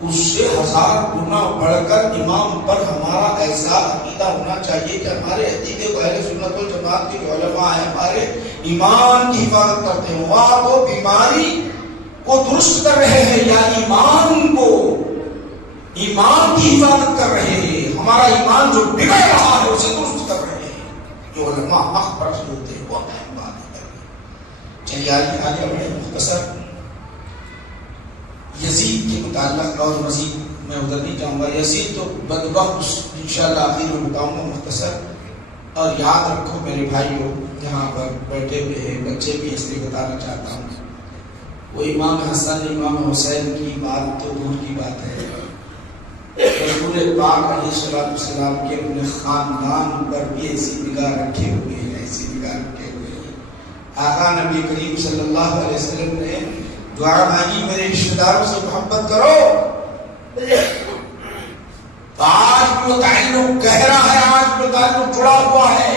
اس سے 1000 گنا بڑھ کر امام پر ہمارا ایسا عقیدہ ہونا چاہیے کہ ہمارے عقیدے کو اہل سنت والجماعت کے جو علماء ہیں ہمارے ایمان کی حفاظت کرتے ہیں، وہاں وہ بیماری کو درست کر رہے ہیں یا ایمان کی حفاظت کر رہے ہیں، ہمارا ایمان جو بگڑ رہا ہے اسے درست کر رہے ہیں، جو علماء حق پر ہوتے ہیں وہ اہم بات ہے۔ چلیے آگے بڑھے، مختصر یزید کے متعلق، اور مزید میں ادھر نہیں جاؤں گا، یزید تو بدبخت انشاءاللہ آخر میں بتاؤں گا مختصر۔ اور یاد رکھو میرے بھائیوں، یہاں پر بیٹھے ہوئے ہیں بچے بھی، اس لیے بتانا چاہتا ہوں، وہ امام حسن امام حسین کی بات تو دور کی بات ہے، رسول پاک علیہ السلام کے اپنے خاندان پر بھی ایسی نگاہ رکھے ہوئے ہیں، ایسی نگاہ رکھے ہوئے ہیں۔ آقا نبی کریم صلی اللہ علیہ وسلم نے دعا مانگی، میرے رشتہ داروں سے محبت کرو، آج بھی وہ تعلق گہرا ہے، آج بھی وہ تعلق جڑا ہوا ہے۔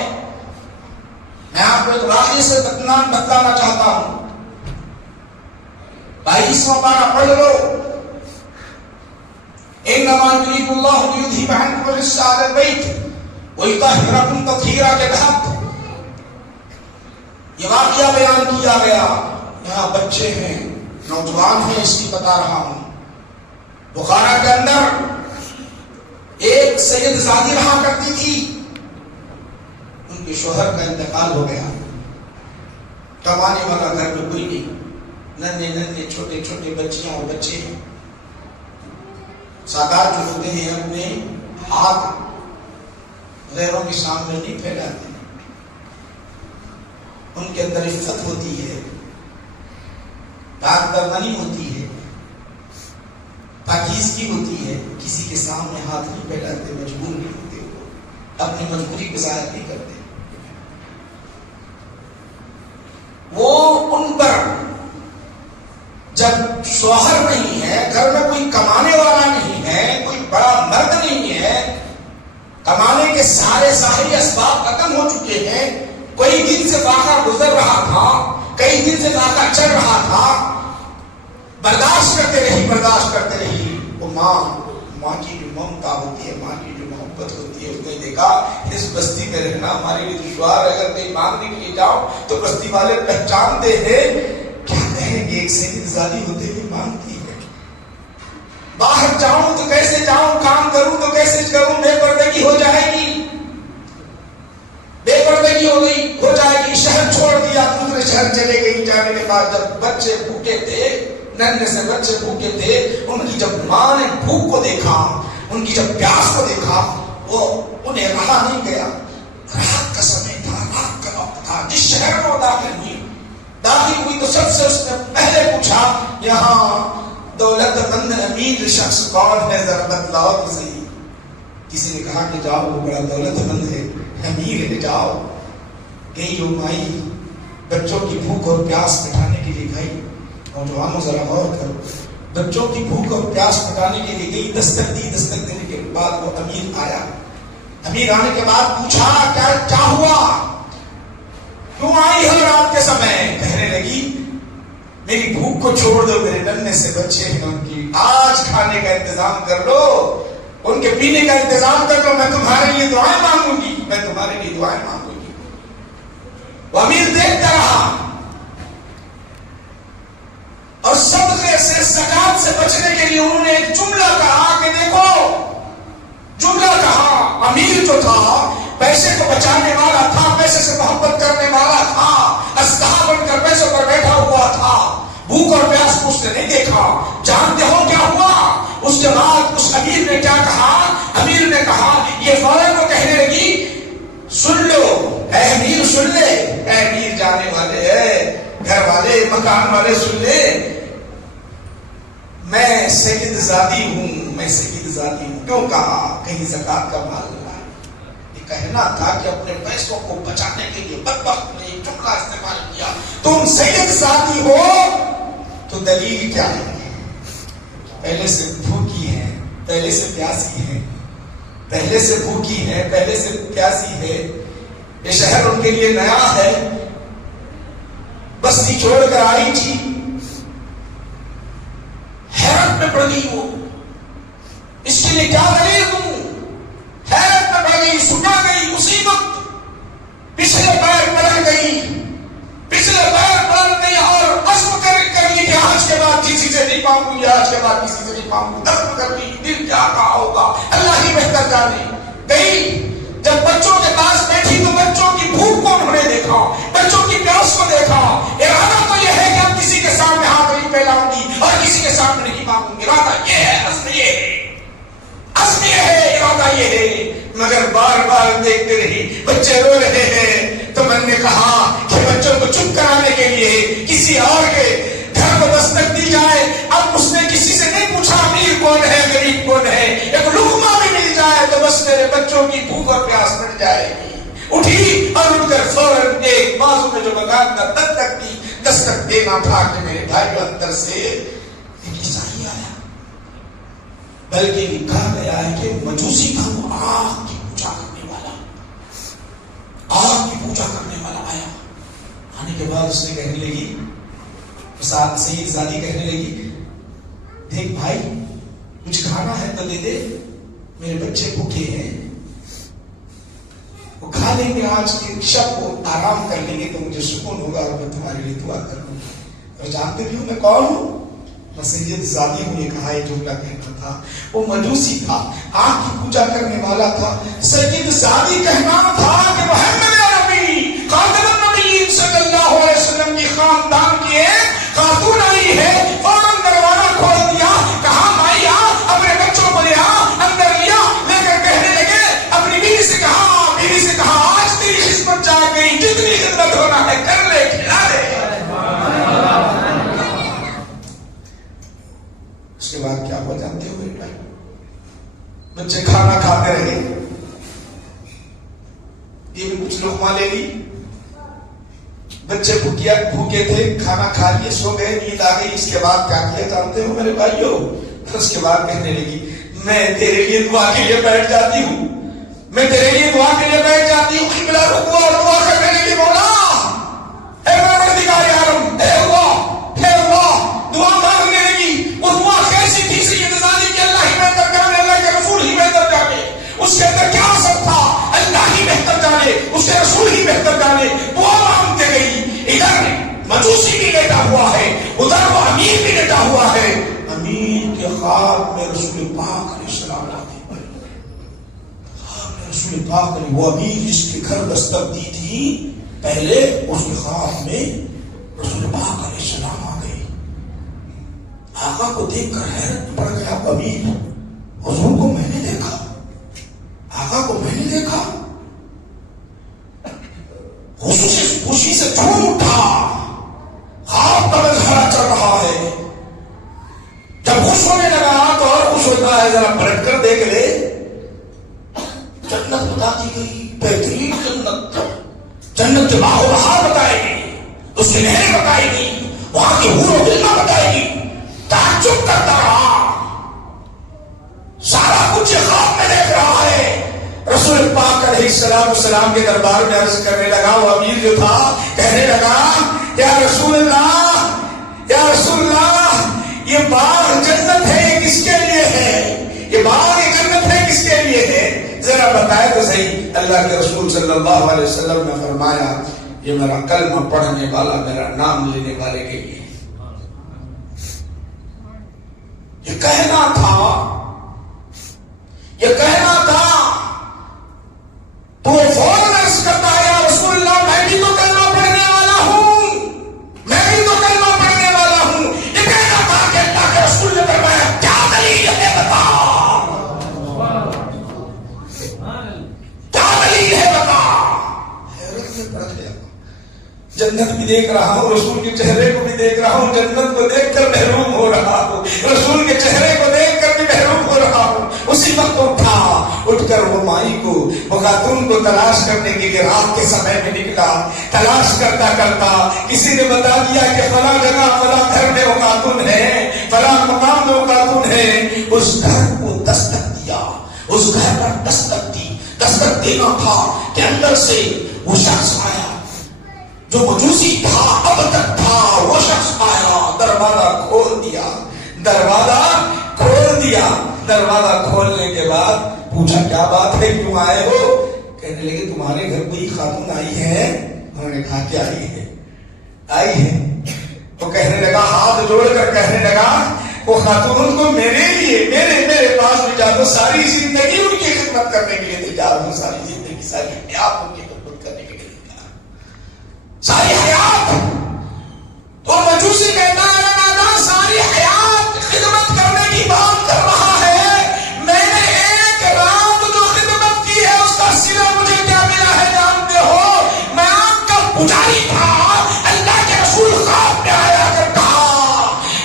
میں آپ کو ایک واقعے سے بتلانا چاہتا ہوں۔ 22واں پارہ پڑھ لو۔ انما یرید اللہ لیذھب عنکم الرجس اہل البیت ویطہرکم تطہیرا کے تحت یہ واقعہ بیان کیا گیا۔ یہاں بچے ہیں، نوجوان ہیں، اس کی بتا رہا ہوں۔ بخارا کے اندر ایک سید زادی رہا کرتی تھی، ان کے شوہر کا انتقال ہو گیا، کمانے والا گھر میں کوئی نہیں، ننھے ننھے چھوٹے چھوٹے بچیاں اور بچے ہیں۔ سادات جو ہوتے ہیں اپنے ہاتھ غیروں کے سامنے نہیں پھیلاتے، ان کے اندر عفت ہوتی ہے، پاک دامنی ہوتی ہے، پاکیزگی ہوتی ہے، کسی کے سامنے ہاتھ نہیں پھیلاتے، مجبور نہیں ہوتے، وہ اپنی مجبوری کو ظاہر نہیں کرتے۔ وہ ان پر جب شوہر نہیں ہے، گھر میں کوئی کمانے والا نہیں ہے، کوئی بڑا مرد نہیں ہے، کمانے کے سارے ظاہری اسباب ختم ہو چکے ہیں، کوئی دن سے فاقہ گزر رہا تھا، کئی دن سے فاقہ چل رہا تھا، برداشت کرتے رہی۔ وہ ماں کی جو ممتا ہوتی ہے، ماں کی جو محبت ہوتی ہے، اس نے دیکھا اس بستی میں رہنا ہمارے لیے دشوار ہے، اگر کہیں مانگنے کے لیے جاؤ تو بستی والے پہچانتے ہیں، کیا کہیں گے، ایک سید زادی ہوتے ہوئے مانگتی ہے، باہر جاؤں تو کیسے جاؤں، کام کروں تو کیسے کروں، بے پردگی ہو جائے گی، بے پردگی ہو جائے گی، شہر چھوڑ دیا، دوسرے شہر چلے گئی۔ جانے کے بعد جب بچے بھوکے تھے، ننھے سے بچے بھوکے تھے، ان کی جب ماں نے بھوک کو دیکھا، ان کی جب پیاس کو دیکھا، وہ انہیں رہا نہیں گیا۔ رات کا سمے تھا، رات کا وقت تھا، جس شہر میں وہ داخل ہوئی تو سب سے اس نے پہلے پوچھا، یہاں دولت مند امیر شخص کون ہے، ذرا بتلاؤ تو صحیح۔ کسی نے کہا کہ جاؤ، وہ بڑا دولت مند ہے، امیر ہے، جاؤ۔ گئی وہ مائی بچوں کی بھوک اور پیاس مٹانے کے لیے گئی۔ نوجوانوں ذرا غور کرو، بچوں کی بھوک اور پیاس مٹانے کے لیے گئی، دستک دی، دستک دینے کے بعد وہ امیر آیا۔ امیر آنے کے بعد پوچھا کیا ہوا، کیوں آئی ہو رات کے سمے؟ کہنے لگی میری بھوک کو چھوڑ دو، میرے ننھے سے بچے ہیں، ان کی آج کھانے کا انتظام کر لو، ان کے پینے کا انتظام کر لو، میں تمہارے لیے دعائیں مانگوں گی، میں تمہارے لیے دعائیں مانگوں گی۔ وہ امیر دیکھتا رہا اور صدقے سے، زکات سے بچنے کے لیے انہوں نے ایک جملہ کہا کہ دیکھو، جملہ کہا، امیر جو تھا پیسے کو بچانے والا تھا، پیسے سے محبت کرنے والا تھا، استحا بن کر پیسوں پر بیٹھا ہوا تھا، بھوک اور پیاس کو اس نے نہیں دیکھا۔ جانتے ہو کیا ہوا؟ اس کے بعد اس امیر نے کیا کہا؟ امیر نے کہا، یہ فوراً کو کہنے لگی، سن لو اے امیر، سن لے اے امیر، جانے والے گھر والے مکان والے، سن لے، میں سید زادی ہوں، میں سید زادی ہوں۔ کیوں کہا؟ کہیں زکات کا مال نہ ہے۔ یہ کہنا تھا کہ اپنے پیسوں کو بچانے کے لیے بدبخت نے ایک جملہ استعمال کیا، تم سید زادی ہو تو دلیل کیا ہے؟ پہلے سے بھوکی ہے، پہلے سے پیاسی ہے، پہلے سے بھوکی ہے، پہلے سے پیاسی ہے، یہ شہر ان کے لیے نیا ہے، بستی چھوڑ کر آئی تھی۔ حیرت میں پڑ گئی وہ، اس کے لیے کیا دلیل دوں؟ حیرت میں پڑ گئی، سنا گئی مصیبت، پچھلے پیر پلٹ گئی، پچھلے پیر پلٹ گئی اور عزم کر لی کہ آج کے بعد کسی سے نہیں مانگوں گی، آج کے بعد کسی سے نہیں مانگوں۔ دفن کر لی، دل کیا کہا ہوگا اللہ ہی بہتر جانے۔ گئی جب بچوں کے پاس بیٹھی تو بچوں کی بھوک کو انہوں نے دیکھا، بچوں کی پیاس کو دیکھا۔ ارادہ تو یہ ہے کہ اب کسی کے سامنے ہاتھ نہیں پھیلاؤں گی اور کسی کے سامنے نہیں مانگوں گی، ارادہ یہ ہے، عزم یہ ہے، عزم یہ ہے، ارادہ یہ ہے۔ مگر بار بار دیکھتے رہی بچے رو رہے ہیں تو میں نے کہا کہ بچوں کو چپ کرانے کے لیے کسی اور کے گھر کو دستک دی جائے۔ اب اس نے کسی سے نہیں پوچھا امیر کون ہے، غریب کون ہے، ایک لقمہ بھی مل جائے تو بس میرے بچوں کی بھوک اور پیاس مٹ جائے گی۔ اٹھی اور اٹھ کر فوراً ایک بازو میں جو مکان کا دستک دی، دستک دینا تھا کہ میرے بھائیوں اندر سے ایک عیسائی آیا، بلکہ لکھا گیا ہے کہ مجوسی تھا وہ آگ کی پوجا کرنے والا، آگ کی پوجا کرنے والا آیا۔ آنے کے بعد اس نے کہنے لگی، سید زادی کہنے لگی دیکھ بھائی کچھ کھانا ہے تو دے دے، میرے بچے بھوکے ہیں، وہ کھا لیں گے آج کی شب کو آرام کر لیں گے تو مجھے سکون ہوگا اور میں تمہارے لیے دعا کر لوں گا۔ اور جانتے بھی ہوں میں کون ہوں؟ میں سید زادی ہوں۔ یہ کہا یہ جملہ کہنا تھا، وہ مجوسی تھا، آگ کی پوجا کرنے والا تھا۔ سید زادی کہنا تھا کہ محمد عربی خاتم النبیین صلی اللہ علیہ وسلم کی خاندان کی ایک خاتون آئی ہے، فوراً دروازہ کھول دیا، کہا مائی آ، اپنے بچوں کو لے آ، اندر لیا، لے کر کہنے لگے، اپنی بیوی سے کہا آج تیری خدمت جا گئی، جتنی خدمت ہونا ہے کر لے، کھلا دے۔ اس کے بعد کیا ہوا جانتے ہو بیٹا؟ بچے کھانا کھاتے رہے، یہ بھی کچھ لقمہ لے لی، بچے بھوکے تھے، کھانا کھا لیے، سو گئے، نیند آ گئی۔ اس کے بعد کیا کیا جانتے ہو میرے بھائیو؟ اس کے بعد کہنے لگی میں تیرے لیے دعا کے لیے بیٹھ جاتی ہوں، میں تیرے لیے دعا کے لیے بیٹھ جاتی ہوں۔ قبلہ رکوع اور دعا کرنے لگی، مولا اے پروردگار عالم، اے اللہ دعا مانگنے لگی۔ وہ دعا کیسی تھی سید زادی کہ اللہ ہی بہتر جانے، اللہ کے رسول ہی بہتر جانے، اس کے اندر کیا اثر تھا اللہ ہی بہتر جانے، اس کے رسول ہی بہتر جانے۔ دعا مانگتے گئی، ادھر مجوسی بھی لیٹا ہوا ہے، ادھر وہ امیر بھی لیٹا ہوا ہے۔ امیر کے خواب میں رسول پاک علیہ السلام آتے، رسول پاک علیہ، وہ امیر جس کے گھر دستک دی تھی پہلے، اس کے خواب میں رسول پاک علیہ السلام آ گئے۔ آقا کو دیکھ کر حیرت پڑ گیا امیر، حضور کو میں نے دیکھا، آقا کو میں نے دیکھا۔ خوشی سے جھوم اٹھا، خواب کا مظاہرہ چل رہا ہے۔ جب خوش ہونے لگا تو اور خوش ہوتا ہے، ذرا پلٹ کر دیکھ لے، جنت بتا دی گئی، بہترین جنت، جنت کے باہو بہار بتائے گی، اس کی نہریں بتائے گی، وہاں کی حور و غلمان بتائے گی۔ تعجب کرتا رہا، سارا کچھ خواب میں دیکھ رہا ہے۔ رسول پاک علیہ السلام کے دربار میں عرض کرنے لگا، وہ امیر جو تھا کہنے لگا یا رسول اللہ، یا رسول اللہ، یہ باغ جنت ہے، یہ کس کے لیے ہے؟ یہ باغ جنت ہے کس کے لیے ہے؟ ذرا بتائے تو صحیح۔ اللہ کے رسول صلی اللہ علیہ وسلم نے فرمایا یہ میرا کلمہ پڑھنے والا، میرا نام لینے والے کے لیے۔ یہ کہنا تھا، یہ کہنا تھا، تو فوراً عرض کرتا ہے یا رسول اللہ میں بھی تو کلمہ پڑھنے والا ہوں، میں بھی تو کلمہ پڑھنے والا ہوں۔ یہ کہنا تھا کہ اللہ کے رسول نے فرمایا کیا دلیل ہے بتا، کیا دلیل ہے بتا۔ حیرت میں پڑ گیا، جنت بھی دیکھ رہا ہوں، رسول کے چہرے کو بھی دیکھ رہا ہوں، جنت کو دیکھ کر محروم ہو رہا ہوں، رسول کے چہرے کو دیکھ کر بھی محروم ہو رہا ہوں۔ اسی وقت اٹھ کر وہ مائی کو، وہ خاتون کو تلاش کرنے کے لیے رات کے سمے میں نکلا۔ تلاش کرتا کرتا کسی نے بتا دیا کہ فلاں جگہ فلاں گھر میں وہ خاتون ہے، فلاں مقام میں وہ خاتون ہے۔ اس گھر کو دستک دیا، اس گھر پر دستک دی، دستک دینا تھا کہ اندر سے وہ شخص آیا جو مجوسی تھا، اب تک تھا، وہ شخص آیا، دروازہ کھول دیا، دروازہ کھول دیا۔ دروازہ کھولنے کے بعد پوچھا کیا بات ہے، کیوں آئے ہو؟ کہنے لگے تمہارے گھر کوئی خاتون آئی ہے؟ انہوں نے کہا کیا آئی ہے؟ تو کہنے لگا، ہاتھ جوڑ کر کہنے لگا وہ خاتون کو میرے لیے میرے پاس بھیجا دو، ساری زندگی ان کی خدمت کرنے کے لیے تیار ہوں، ساری زندگی ساری حیات ان کی خدمت کرنے کے لیے تیار ہوں، ساری حیات۔ تو مجوسی کہتا ہے ساری حیات خدمت کرنے کی بات کر رہا ہے، میں نے ایک رات جو خدمت کی ہے اس کا صلہ مجھے کیا ملا ہے جانتے ہو؟ میں آپ کا پجاری تھا، اللہ کے رسول خواب میں آیا کر کہا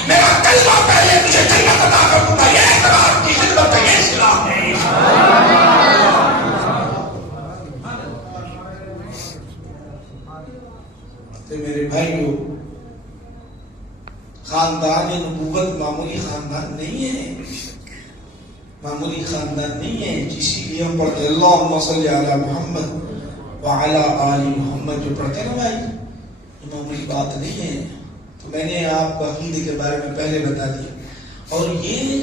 میرا کلمہ پہلے مجھے جنت عطا کر دوں گا، یہ رات کی خدمت کا یہ صلہ ہے۔ میرے بھائیو، خاندان نبوت معمولی خاندان نہیں ہے، معمولی خاندان نہیں ہے، اسی لیے ہم پڑھتے اللہم صلی علی محمد وعلی آل محمد جو پڑھتے ہیں نا بھائی، یہ معمولی بات نہیں ہے. تو میں نے آپ کو عقیدے کے بارے میں پہلے بتا دیا، اور یہ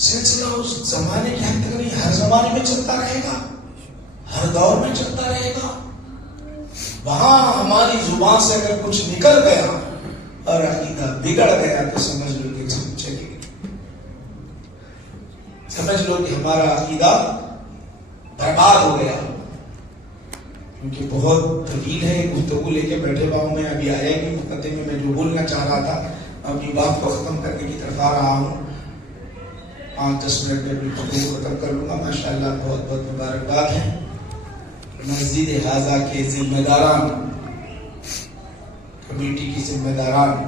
سلسلہ اس زمانے کی حد تک نہیں، ہر زمانے میں چلتا رہے گا، ہر دور میں چلتا رہے گا. وہاں ہماری زبان سے اگر کچھ نکل گیا اور عقیدہ بگڑ گیا تو سمجھ لو کہ ہم چلے گئے، سمجھ لو کہ ہمارا عقیدہ برباد ہو گیا. کیونکہ بہت طویل ہے گفتگو لے کے بیٹھے ہوا ہوں، میں ابھی آیا کہ مقدمے میں جو بولنا چاہ رہا تھا اپنی بات کو ختم کرنے کی طرف آ رہا ہوں. 5-10 منٹ میں گفتگو ختم کر لوں گا. ماشاءاللہ بہت بہت مبارکباد ہے مسجد حاضہ کے ذمہ داران، کمیٹی کی ذمہ داران،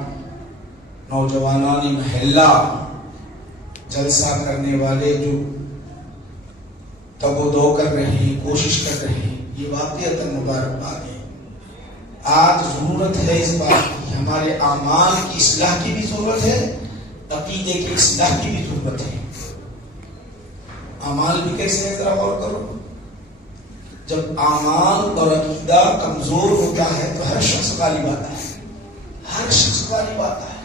نوجوانان محلہ، جلسہ کرنے والے جو تب و دو کر رہے ہیں، کوشش کر رہے ہیں، یہ واقعات مبارکباد ہے. آج ضرورت ہے اس بات کی، ہمارے اعمال کی اصلاح کی بھی ضرورت ہے، عقیدے کی اصلاح کی بھی ضرورت ہے. اعمال بھی کیسے ہے ذرا غور کرو. جب اعمال اور عقیدہ کمزور ہوتا ہے تو ہر شخص غالب آتا ہے، ہر شخص غالب آتا ہے.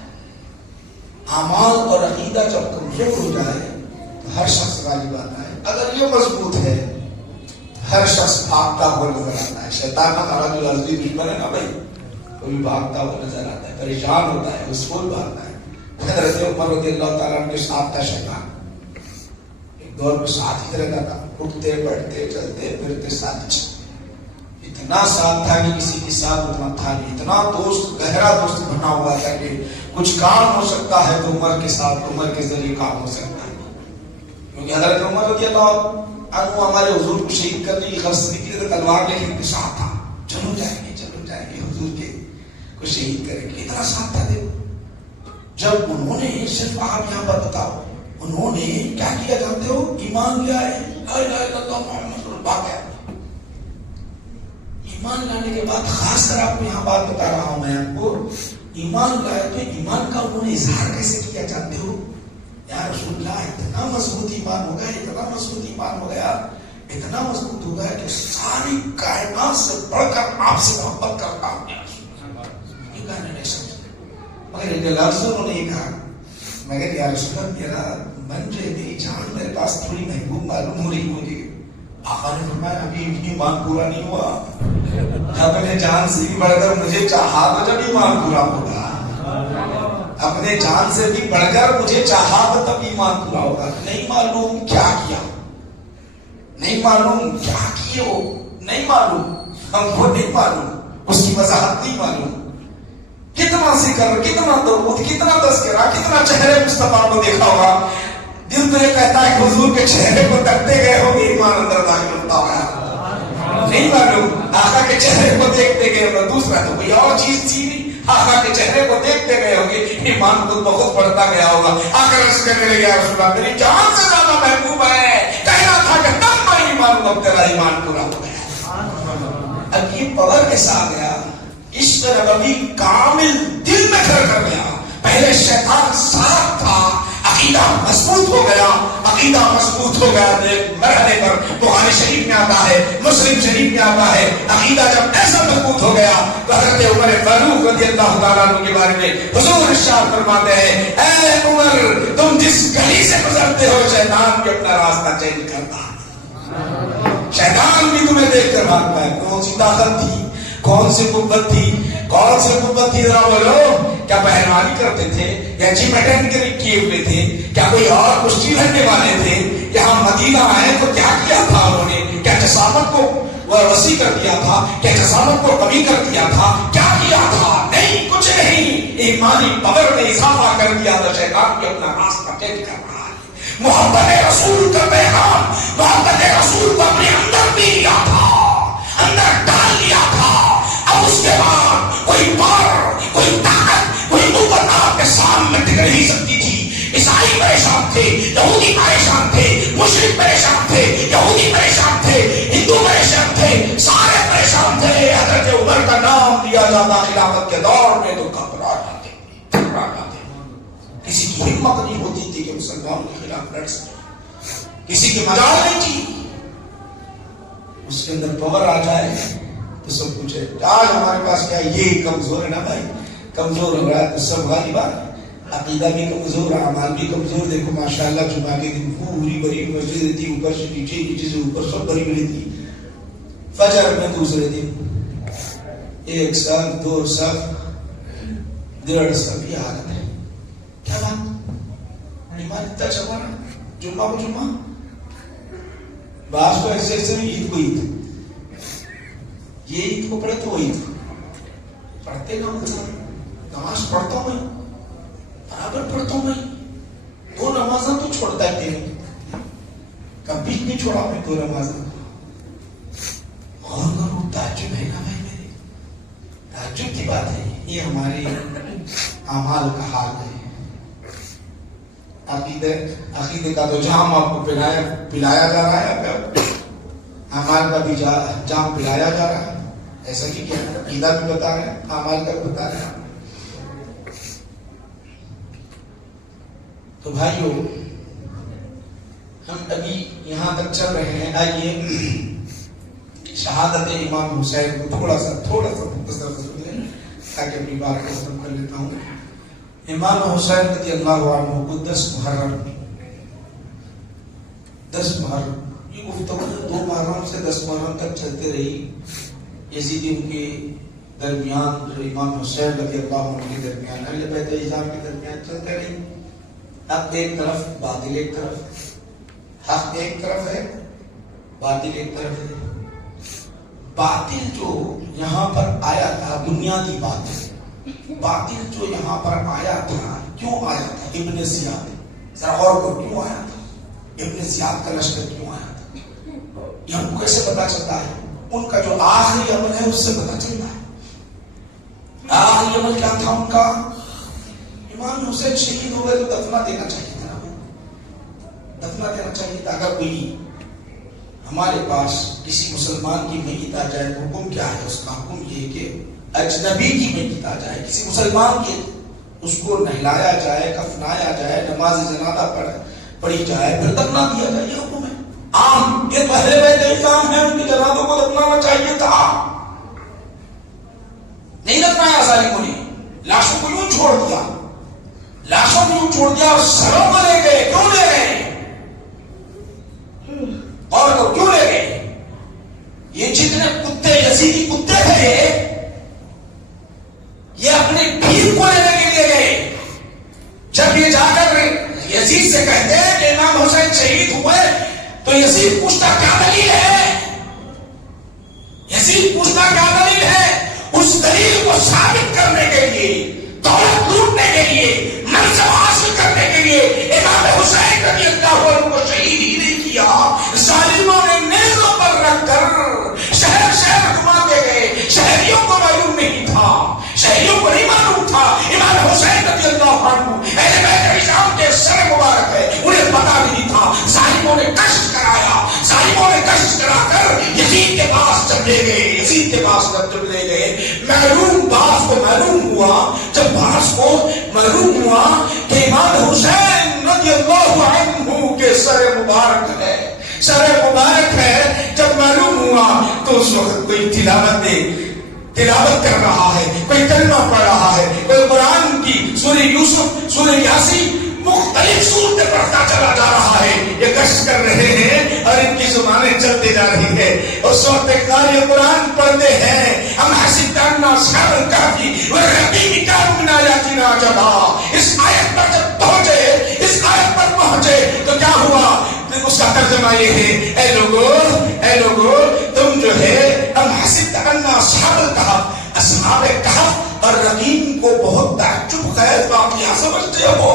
اعمال اور عقیدہ جب کمزور ہو جائے تو ہر شخص غالب آتا ہے. اگر یہ مضبوط ہے ہر شخص بھاگتا ہوا نظر آتا ہے. شیطان ہمارا جو عرضی دشمن ہے نا بھائی، وہ بھی بھاگتا ہوا نظر آتا ہے، پریشان ہوتا ہے، اسکول بھاگتا ہے. حضرت عمر رضی اللہ تعالیٰ عنہ کے ساتھ تھا شیطان، ایک دور میں ساتھ ہی رہتا تھا، اٹھتے بیٹھتے چلتے پھرتے ساتھ، اتنا ساتھ تھا کہ کسی کے ساتھ اتنا تھا نہیں. اتنا دوست، گہرا دوست بنا ہوا تھا کہ کچھ کام ہو سکتا ہے تو عمر کے ساتھ، عمر کے ذریعے کام ہو سکتا ہے. کیونکہ حضرت عمر رضی اللہ عنہ ہمارے حضور کو شہید کرنے کی غرض سے نکلے تو تلوار لے کے ان کے ساتھ تھا، چلو جائیں گے حضور کے کو شہید کریں گے. اتنا ساتھ تھا. دیکھو جب انہوں نے، صرف آپ یہاں پر بتاؤ انہوں نے کیا کیا جانتے ہو؟ ایمان لیا ہے، لا الہ الا اللہ محمد رسول اللہ ہے. ایمان لانے کے بعد خاص کر آپ کو یہاں بات بتا رہا ہوں میں آپ کو، ایمان لائے تو ایمان کا انہوں نے اظہار کیسے کیا جانتے ہو؟ یا رسول اللہ اتنا مضبوط ایمان ہو گیا، اتنا مضبوط ایمان ہو گیا، اتنا مضبوط ہو گیا کہ ساری کائنات سے بڑھ کر آپ سے محبت کرتا ہوں. یہ کہنا نہیں سمجھتے، مگر ایک لفظ انہوں نے یہ کہا، مگر یا رسول اللہ میرا من جو ہے، میری جان میرے پاس تھوڑی محبوب معلوم ہو رہی مجھے. آقا نے فرمایا ابھی ایمان پورا نہیں ہوا، اپنے جان سے بھی بڑھ کر مجھے چاہا تو جب ایمان پورا ہوگا، اپنے جان سے بھی بڑھ کر مجھے چاہا تو تب ایمان پورا ہوگا. نہیں معلوم کیا کیا، نہیں معلوم کیا کیے ہو، نہیں معلوم، ہم کو نہیں معلوم، اس کی وضاحت نہیں معلوم. کتنا ذکر، کتنا درود، کتنا تذکرہ، کتنا چہرے مصطفیٰ کو دیکھا ہوگا، دل تو یہ کہتا ہے کہ حضور کے چہرے کو تکتے گئے ہو گے، ایمان اندر داخل ہوتا ہوا. نہیں معلوم آقا کے چہرے کو دیکھتے گئے ہو، دوسرا تو کوئی اور چیز تھی نہیں، آقا کے چہرے کو دیکھتے گئے ہو گے، ایمان خود بخود بڑھتا گیا ہوگا. آقا رس کرنے لگے یا رسول اللہ میری جان سے زیادہ محبوب ہے، کہنا تھا کہ تب میں ایمان اب تیرا ایمان پورا ہو گیا. اب یہ پاور کیسا آ گیا؟ عشق نبوی کامل دل میں گھر کر گیا. پہلے شیطان ساتھ تھا، عقیدہ مضبوط ہو گیا، عقیدہ مضبوط ہو گیا. ایک مرحلے پر بخاری شریف میں آتا ہے، مسلم شریف میں آتا ہے، عقیدہ جب ایسا مضبوط ہو گیا تو حضرت عمر فاروق رضی اللہ تعالیٰ عنہ کے بارے میں حضور ارشاد فرماتے ہیں، اے عمر تم جس گلی سے گزرتے ہو شیطان بھی اپنا راستہ چینج کرتا ہے، شیطان بھی تمہیں دیکھ کر بھاگتا ہے. کون سی طاقت تھی، کون سی قوت تھی، کون سی قوت تھی؟ ذرا بولو. کیا پہلوانی کرتے تھے یا جم اٹینڈ کیے ہوئے تھے؟ کیا کوئی اور کشتی لڑنے والے تھے؟ یہاں مدینہ آئے تو کیا کیا تھا انہوں نے؟ کیا جسامت کو وسیع کر دیا تھا؟ کیا جسامت کو قوی کر دیا تھا؟ کیا کیا تھا؟ نہیں، کچھ نہیں. ایمانی پاور میں اضافہ کر دیا تو شیطان بھی اپنا راستہ چینج کر رہا ہے. محبت رسول کا پیغام، محبت رسول کو اپنے اندر بھی لیا تھا، اندر ڈال لیا تھا. اب اس کے بعد کوئی پاور، کوئی طاقت، کوئی قوت آپ کے سامنے ٹک نہیں سکتی تھی. عیسائی پریشان تھے، یہودی پریشان تھے، مشرک پریشان تھے، یہودی پریشان تھے، ہندو پریشان تھے، سارے پریشان تھے. حضرت عمر کا نام لیا جاتا خلافت کے دور میں تو گھبرا جاتے. کسی کی ہمت نہیں ہوتی تھی کہ مسلمانوں کے خلاف لڑ سکے. کسی کی مجال نہیں کی، اس کے اندر پاور آ جائے تو سب کچھ ہے. آج ہمارے پاس کیا ہے، یہ کمزور ہے نا بھائی، کمزور ہو رہا ہے تو سب غالب آ رہا ہے. عقیدہ بھی کمزور، اعمال بھی کمزور. دیکھو ماشاءاللہ جمعہ کے دن پوری بڑی مسجد تھی، اوپر سے نیچے، نیچے سے اوپر، سب بڑی بڑی تھی. فجر میں دوسرے دن 1 صف 2 صف 1.5 صف، یہ حالت ہے. کیا بات، ایمان اتنا چما رہا جمعہ کو جمعہ. بعض کو ایسے ایسے نہیں، عید کو عید، یہ عید کو پڑھے تو وہ عید کو پڑھتے نہ ہوتا. نماز پڑھتا ہوں میں، برابر پڑھتا ہوں میں. 2 نمازاں تو چھوڑتا ہے نہیں، کبھی نہیں چھوڑا میں 2 نمازاں. اور تعجب ہے نا بھائی، میرے تعجب کی بات ہے. یہ ہمارے اعمال کا حال ہے. عقیدے کا تو جام آپ کو پلایا جا رہا ہے، اعمال کا بھی جام پلایا جا رہا ہے. ایسا کہ کیا عقیدہ بھی بتا رہے ہیں، اعمال کا بھی بتا رہے ہیں. تو بھائیو، ہم ابھی یہاں تک چل رہے ہیں. آئیے شہادت امام حسین کو تھوڑا سا مختصر سن لیں تاکہ اپنی بات کو ختم کر لیتا ہوں. امام حسین رضی اللہ عنہ کو 10 محرم، یہ گفتگو 2 محرم سے 10 محرم تک چلتے رہی. یزیدیوں کے درمیان، جو امام حسین رضی اللہ عنہ کے درمیان، اہل بیت اعظام کے درمیان چلتے رہی. حق ایک طرف، باطل ایک طرف. حق ایک طرف ہے، باطل ایک طرف ہے. باطل جو یہاں پر آیا تھا، بنیادی باطل جو یہاں پر آیا تھا، کیوں آیا تھا؟ ابن زیاد، ذرا غور کرو، کیوں آیا تھا؟ ابن زیاد کا لشکر کیوں آیا تھا؟ یہ ہم کو کیسے پتا چلتا ہے؟ ان کا جو آخری عمل ہے اس سے پتا چلتا ہے. آخری عمل کیا تھا ان کا؟ امام حسین شہید ہو گئے تو دفنا دینا چاہیے تھا. دفنا دینا چاہیے تھا. اگر کوئی ہمارے پاس کسی مسلمان کی میت آ جائے تو حکم کیا ہے؟ اس کا حکم یہ کہ اجنبی کی میت آ جائے، کسی مسلمان کی، اس کو نہلایا جائے، کفنایا جائے، نماز جنازہ پڑھی جائے، پھر دفنا دیا جائے. یہ حکم ہے عام. یہ پہلے بیت اعظام ہے، ان کی جنازوں کو دفنانا چاہیے تھا. نہیں دفنایا ظالموں نے. لاشوں کو یوں چھوڑ دیا، لاشوں کو یوں چھوڑ دیا اور سروں کو لے گئے. کیوں لے گئے؟ اور تو کیوں لے گئے؟ یہ جتنے کتے، یزیدی کتے تھے، یہ اپنے پیر کو لینے کے لیے گئے. جب یہ جا کر یزید سے کہتے ہیں کہ امام حسین شہید ہوئے، تو یزید پوچھتا کیا دلیل ہے؟ یزید پوچھتا کیا دلیل ہے؟ اس دلیل کو ثابت کرنے کے لیے، دولت لوٹنے کے لیے، منصب حاصل کرنے کے لیے امام حسین رضی اللہ عنہ کو شہید ہی نہیں کیا. ظالموں نے نیزوں پر رکھ کر شہر شہر گھماتے گئے. شہریوں کو معلوم نہیں تھا، شہریوں کو نہیں معلوم تھا امام حسین رضی اللہ عنہ اہل بیت اعظام کے سر مبارک ہے. انہیں پتا بھی نہیں تھا. ظالموں نے کشف کرایا، ظالموں نے کشف کرا کر یزید کے پاس جب لے گئے. یزید کے پاس جب لے گئے، معلوم باس کو معلوم ہوا، جب باس کو معلوم ہوا کہ امام حسین رضی اللہ عنہ کے سر مبارک ہے، سر مبارک ہے، جب معلوم ہوا تو اس وقت کوئی تلاوت کر رہا ہے، کوئی کلمہ پڑھ رہا ہے، کوئی قرآن کی سورہ یوسف، سورہ یاسین، مختلف صورتیں پڑھتا چلا جا رہا ہے. یہ گشت کر رہے ہیں اور ان کی زبانیں چلتے جا رہی ہے. اس وقت قاری قرآن پڑھتے ہیں، ہم حسب کرنا شامل کافی ورقی کام من آیاتنا عجبا. اس آیت پر جب پہنچے، اس آیت پر پہنچے تو کیا ہوا؟ اس کا ترجمہ یہ ہے، اے لوگو تم جو ہے، ہم حسب کرنا شامل کہف، اصحاب کہف اور رقیم کو بہت تعجب خیز واقعہ سمجھتے ہو،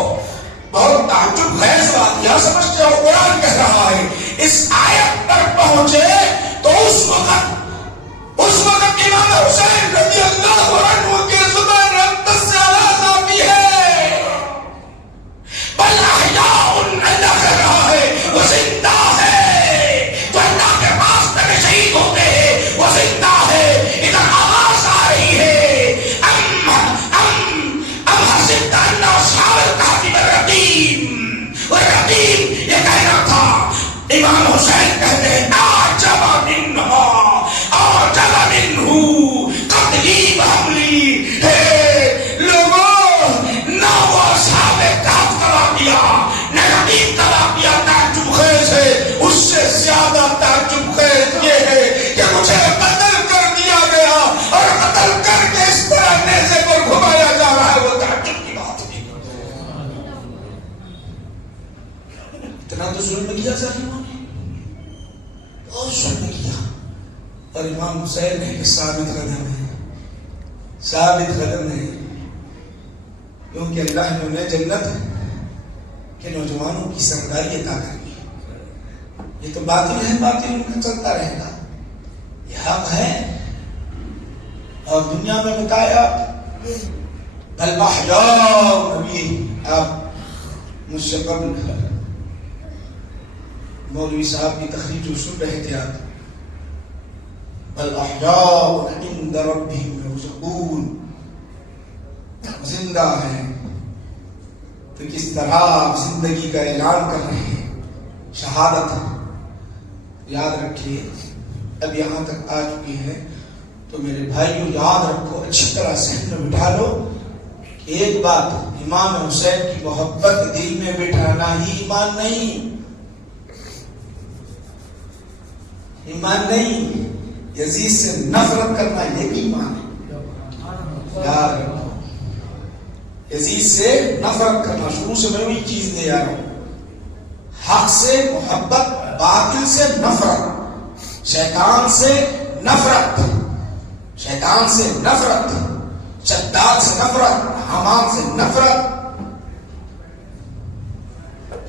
بہت تعجب خیز واقعہ سمجھتے ہو. قرآن کہہ رہا ہے اس آیت پر پہنچے تو اس وقت امام حسین رضی اللہ عنہ کے زبان رقص سے آواز آتی ہے، بل احیاء، اللہ کہہ رہا ہے وہ زندہ ہے. جو اللہ کے پاس تک شہید ہوتے ہیں وہ زندہ ہے. ادھر آواز آ رہی ہے، ام حسبت ان اصحاب الکہف والرقیم. والرقیم یہ کہنا تھا پوری طرح کیا تعجب خیز ہے، اس سے زیادہ تعجب خیز یہ ہے کہ مجھے قتل کر دیا گیا اور قتل کر کے اس طرح نیزے پر گھمایا جا رہا ہے، وہ تعجب کی بات نہیں۔ اتنا تو ظلم کیا ظالموں نے، اور ظلم کیا، اور امام حسین ہے کہ ثابت قدم ہے، ثابت قدم ہے، کیونکہ اللہ نے انہیں جنت کے نوجوانوں کی سرداری عطا کرنی ہے۔ یہ تو باطل ہے، باطل ان کا چلتا رہے گا، یہ حق ہے، اور دنیا میں بتایا بل احیاء، نبی آپ مجھ سے قبل مولوی صاحب کی تقریر جو سن رہے تھے آپ، بل احیاء عند ربهم يرزقون، زندہ ہیں تو کس طرح آپ زندگی کا اعلان کر رہے ہیں، شہادت یاد رکھیے، اب یہاں تک آ چکی ہے تو میرے بھائیوں یاد رکھو، اچھی طرح ذہن میں بٹھا لو کہ ایک بات، امام حسین کی محبت دل میں بٹھانا ہی ایمان نہیں، ایمان نہیں، یزید سے نفرت کرنا یہ بھی ایمان ہے، یاد رکھو، یزید سے نفرت کرنا، شروع سے میں وہی چیز دے آ رہا ہوں، حق سے محبت، باطل سے نفرت، شیطان سے نفرت، شیطان سے نفرت، شداد سے نفرت، حمام سے نفرت،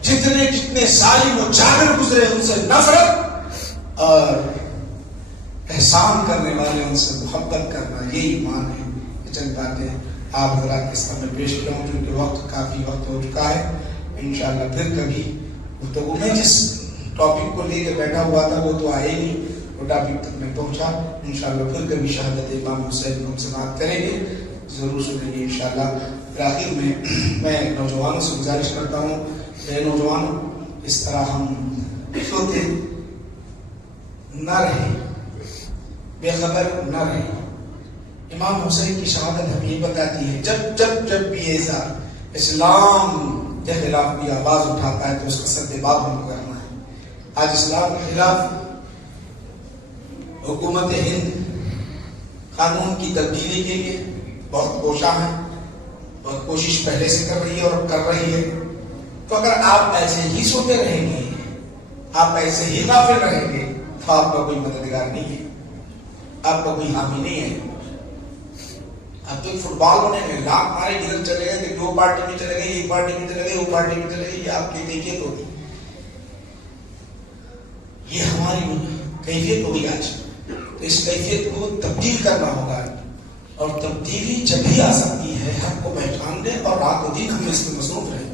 جتنے ظالم و جابر گزرے ان سے نفرت، اور احسان کرنے والے ان سے محبت کرنا، یہ ایمان ہے۔ یہ چند باتیں آپ حضرات کے سامنے پیش کیا ہوں، کیونکہ وقت کافی وقت ہو چکا ہے، انشاءاللہ پھر کبھی گفتگو میں جس ٹاپک کو لے کے بیٹھا ہوا تھا وہ تو آئے نہیں، وہ ٹاپک تک میں پہنچا، انشاءاللہ پھر کبھی شہادت امام حسین کو ہم سے بات کریں گے، ضرور سنیں گے انشاءاللہ۔ پھر آخر میں نوجوانوں سے گزارش کرتا ہوں، اے نوجوانوں، اس طرح ہم سوتے نہ رہیں، بے خبر نہ رہیں۔ امام حسین کی شہادت ہمیں یہ بتاتی ہے جب بھی ایسا اسلام کے خلاف بھی آواز اٹھاتا ہے تو اس کا سدباب ہم کو کرنا ہے۔ آج اسلام کے خلاف حکومت ہند قانون کی تبدیلی کے لیے بہت کوشاں ہے، بہت کوشش پہلے سے کر رہی ہے اور کر رہی ہے، تو اگر آپ ایسے ہی سوتے رہیں گے، آپ ایسے ہی غافل رہیں گے تو آپ کا کوئی مددگار نہیں ہے، آپ کا کوئی حامی نہیں ہے۔ اب تو فٹ بال ہونے میں لاکھ مارے ادھر چلے گئے کہ دو پارٹی میں چلے گئے، یہ پارٹی میں چلے گئے، وہ پارٹی میں چلے گئے، یہ آپ کی کیفیت ہوگی، یہ ہماری کیفیت ہوگی آج۔ تو اس کیفیت کو تبدیل کرنا ہوگا، اور تبدیلی جب ہی آ سکتی ہے حق کو پہچان دیں اور رات و دن ہم اس میں مصروف رہیں۔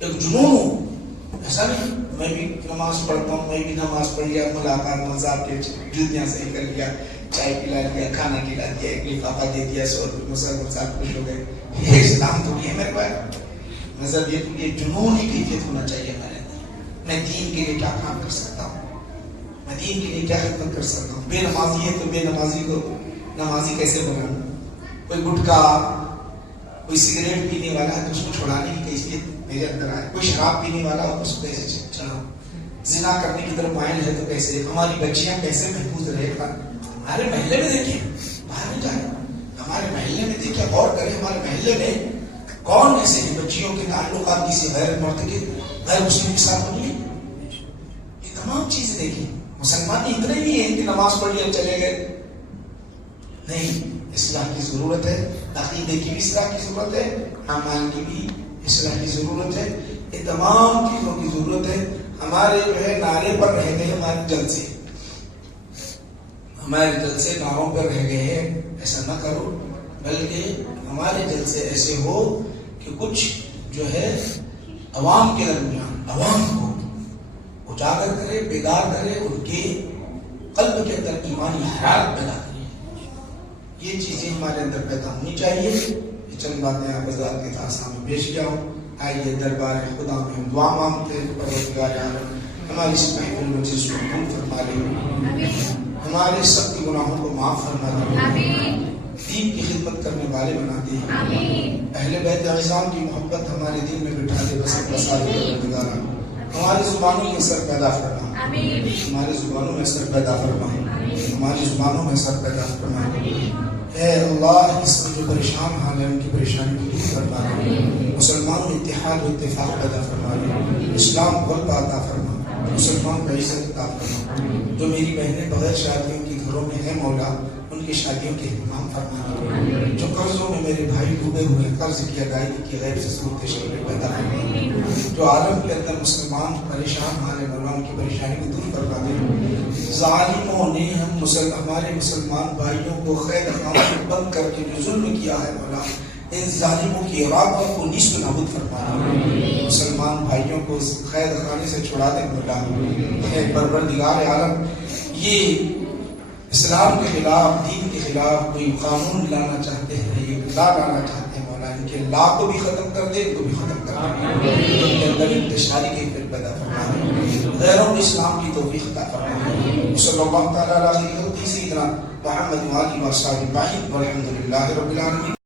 ایک جنون ہوں، ایسا نہیں میں بھی نماز پڑھتا ہوں، میں بھی نماز پڑھ لیا، ملاقات مذہب کے جوتیاں صحیح کر لیا، چائے پلا لیا، کھانا کھلا دیا، ایک لفافہ دے دیا، 100 روپے مسلمان صاحب خوش ہو گئے، یہ اسلام تو نہیں ہے میرے پاس۔ مذہب یہ جنون ہی کیفیت ہونا چاہیے ہمارے اندر، میں دین کے لیے کیا کام کر سکتا ہوں، میں دین کے لیے کیا خدمت کر سکتا ہوں۔ بے نمازی ہے تو بے نمازی کو نمازی کیسے بناؤں، کوئی گٹکا، کوئی سگریٹ پینے والا ہے تو اس کو چھڑانے کی کیفیت میرے اندر آئے، کوئی شراب پینے والا ہو تو اس کو کیسے چھڑاؤں، زنا کرنے کی طرف مائل ہے تو کیسے، ہماری بچیاں کیسے محفوظ رہے گا۔ ہمارے محلے میں دیکھیں، باہر نہیں جائیں، ہمارے محلے میں دیکھیں، غور کریں، ہمارے محلے میں کون ایسے ہیں بچیوں کے تعلقات کسی غیر مرد کے غیر مسلم کے ساتھ نہیں ہے۔ یہ تمام چیزیں دیکھیں، مسلمان اتنے نہیں ہیں کہ نماز پڑھ لیا چلے گئے، نہیں، اصلاح کی ضرورت ہے، عقیدے کی بھی اصلاح کی ضرورت ہے، اعمال کی بھی اصلاح کی ضرورت ہے، یہ تمام چیزوں کی ضرورت ہے۔ ہمارے جو ہے نعرے پر رہ گئے ہمارے جلسے، ہمارے جلسے نعروں پر رہ گئے ہیں، ایسا نہ کرو، بلکہ ہمارے جلسے ایسے ہو کہ کچھ جو ہے عوام کے درمیان، عوام کو اجاگر کرے، بیدار کرے، ان کے قلب کے اندر ایمانی حرارت پیدا کرے، یہ چیزیں ہمارے اندر پیدا ہونی چاہیے۔ یہ چند باتیں آپ حضرات کے سامنے پیش کیا ہوں۔ آئیے دربار خدا میں ہم دعا مانگتے ہیں، پروردگار عالم ہماری اس محفل میں جس کو قبول فرما لے، ہمارے سب گناہوں کو معاف فرما دے، دین کی خدمت کرنے والے بنا دے. اہل بیت اعظام کی محبت ہمارے دل میں بٹھا دے. پروردگارا ہماری زبانوں میں سر پیدا فرما. ہماری زبانوں میں سر پیدا فرما. ہماری زبانوں میں سر پیدا فرما. اے اللہ اس میں جو پریشان حال ہے ان کی پریشانی کو دور فرما. مسلمانوں میں اتحاد و اتفاق پیدا فرما. اسلام کو غلبہ عطا فرما. مسلمان کو عزت عطا فرما. جو میری بہنیں بغیر شادیوں کے گھروں میں ہیں مولا ان کی شادیوں کے اہتمام فرما. جو قرضوں میں میرے بھائی ڈوبے ہوئے قرض کی ادائیگی کی غیر سے صورت شکل پیدا فرما. جو عالم کے اندر مسلمان پریشان حال ہے مولا ان کی پریشانی کو دور فرما دے. ظالموں نے ہمارے مسلمان بھائیوں کو قید خانوں میں بند کر کے جو ظلم کیا ہے مولا ان ظالموں کی ارادوں کو نیست و نابود فرما. مسلمان بھائیوں کو قید خانے سے چھڑا دے مولا. اے پروردگار عالم یہ اسلام کے خلاف دین کے خلاف کوئی قانون لانا چاہتے ہیں یہ لا لانا چاہتے ہیں مولا ان کے لا کو بھی ختم کر دے ان کو بھی ختم کر دے. ان کے اندر انتشاری کی فکر پیدا فرما دے. غیروں کو اسلام کی توفیق عطا فرما. صلی اللہ تعالی علیہ وسلم محمد و آلہ و صحبہ اجمعین والحمد للہ رب العالمین.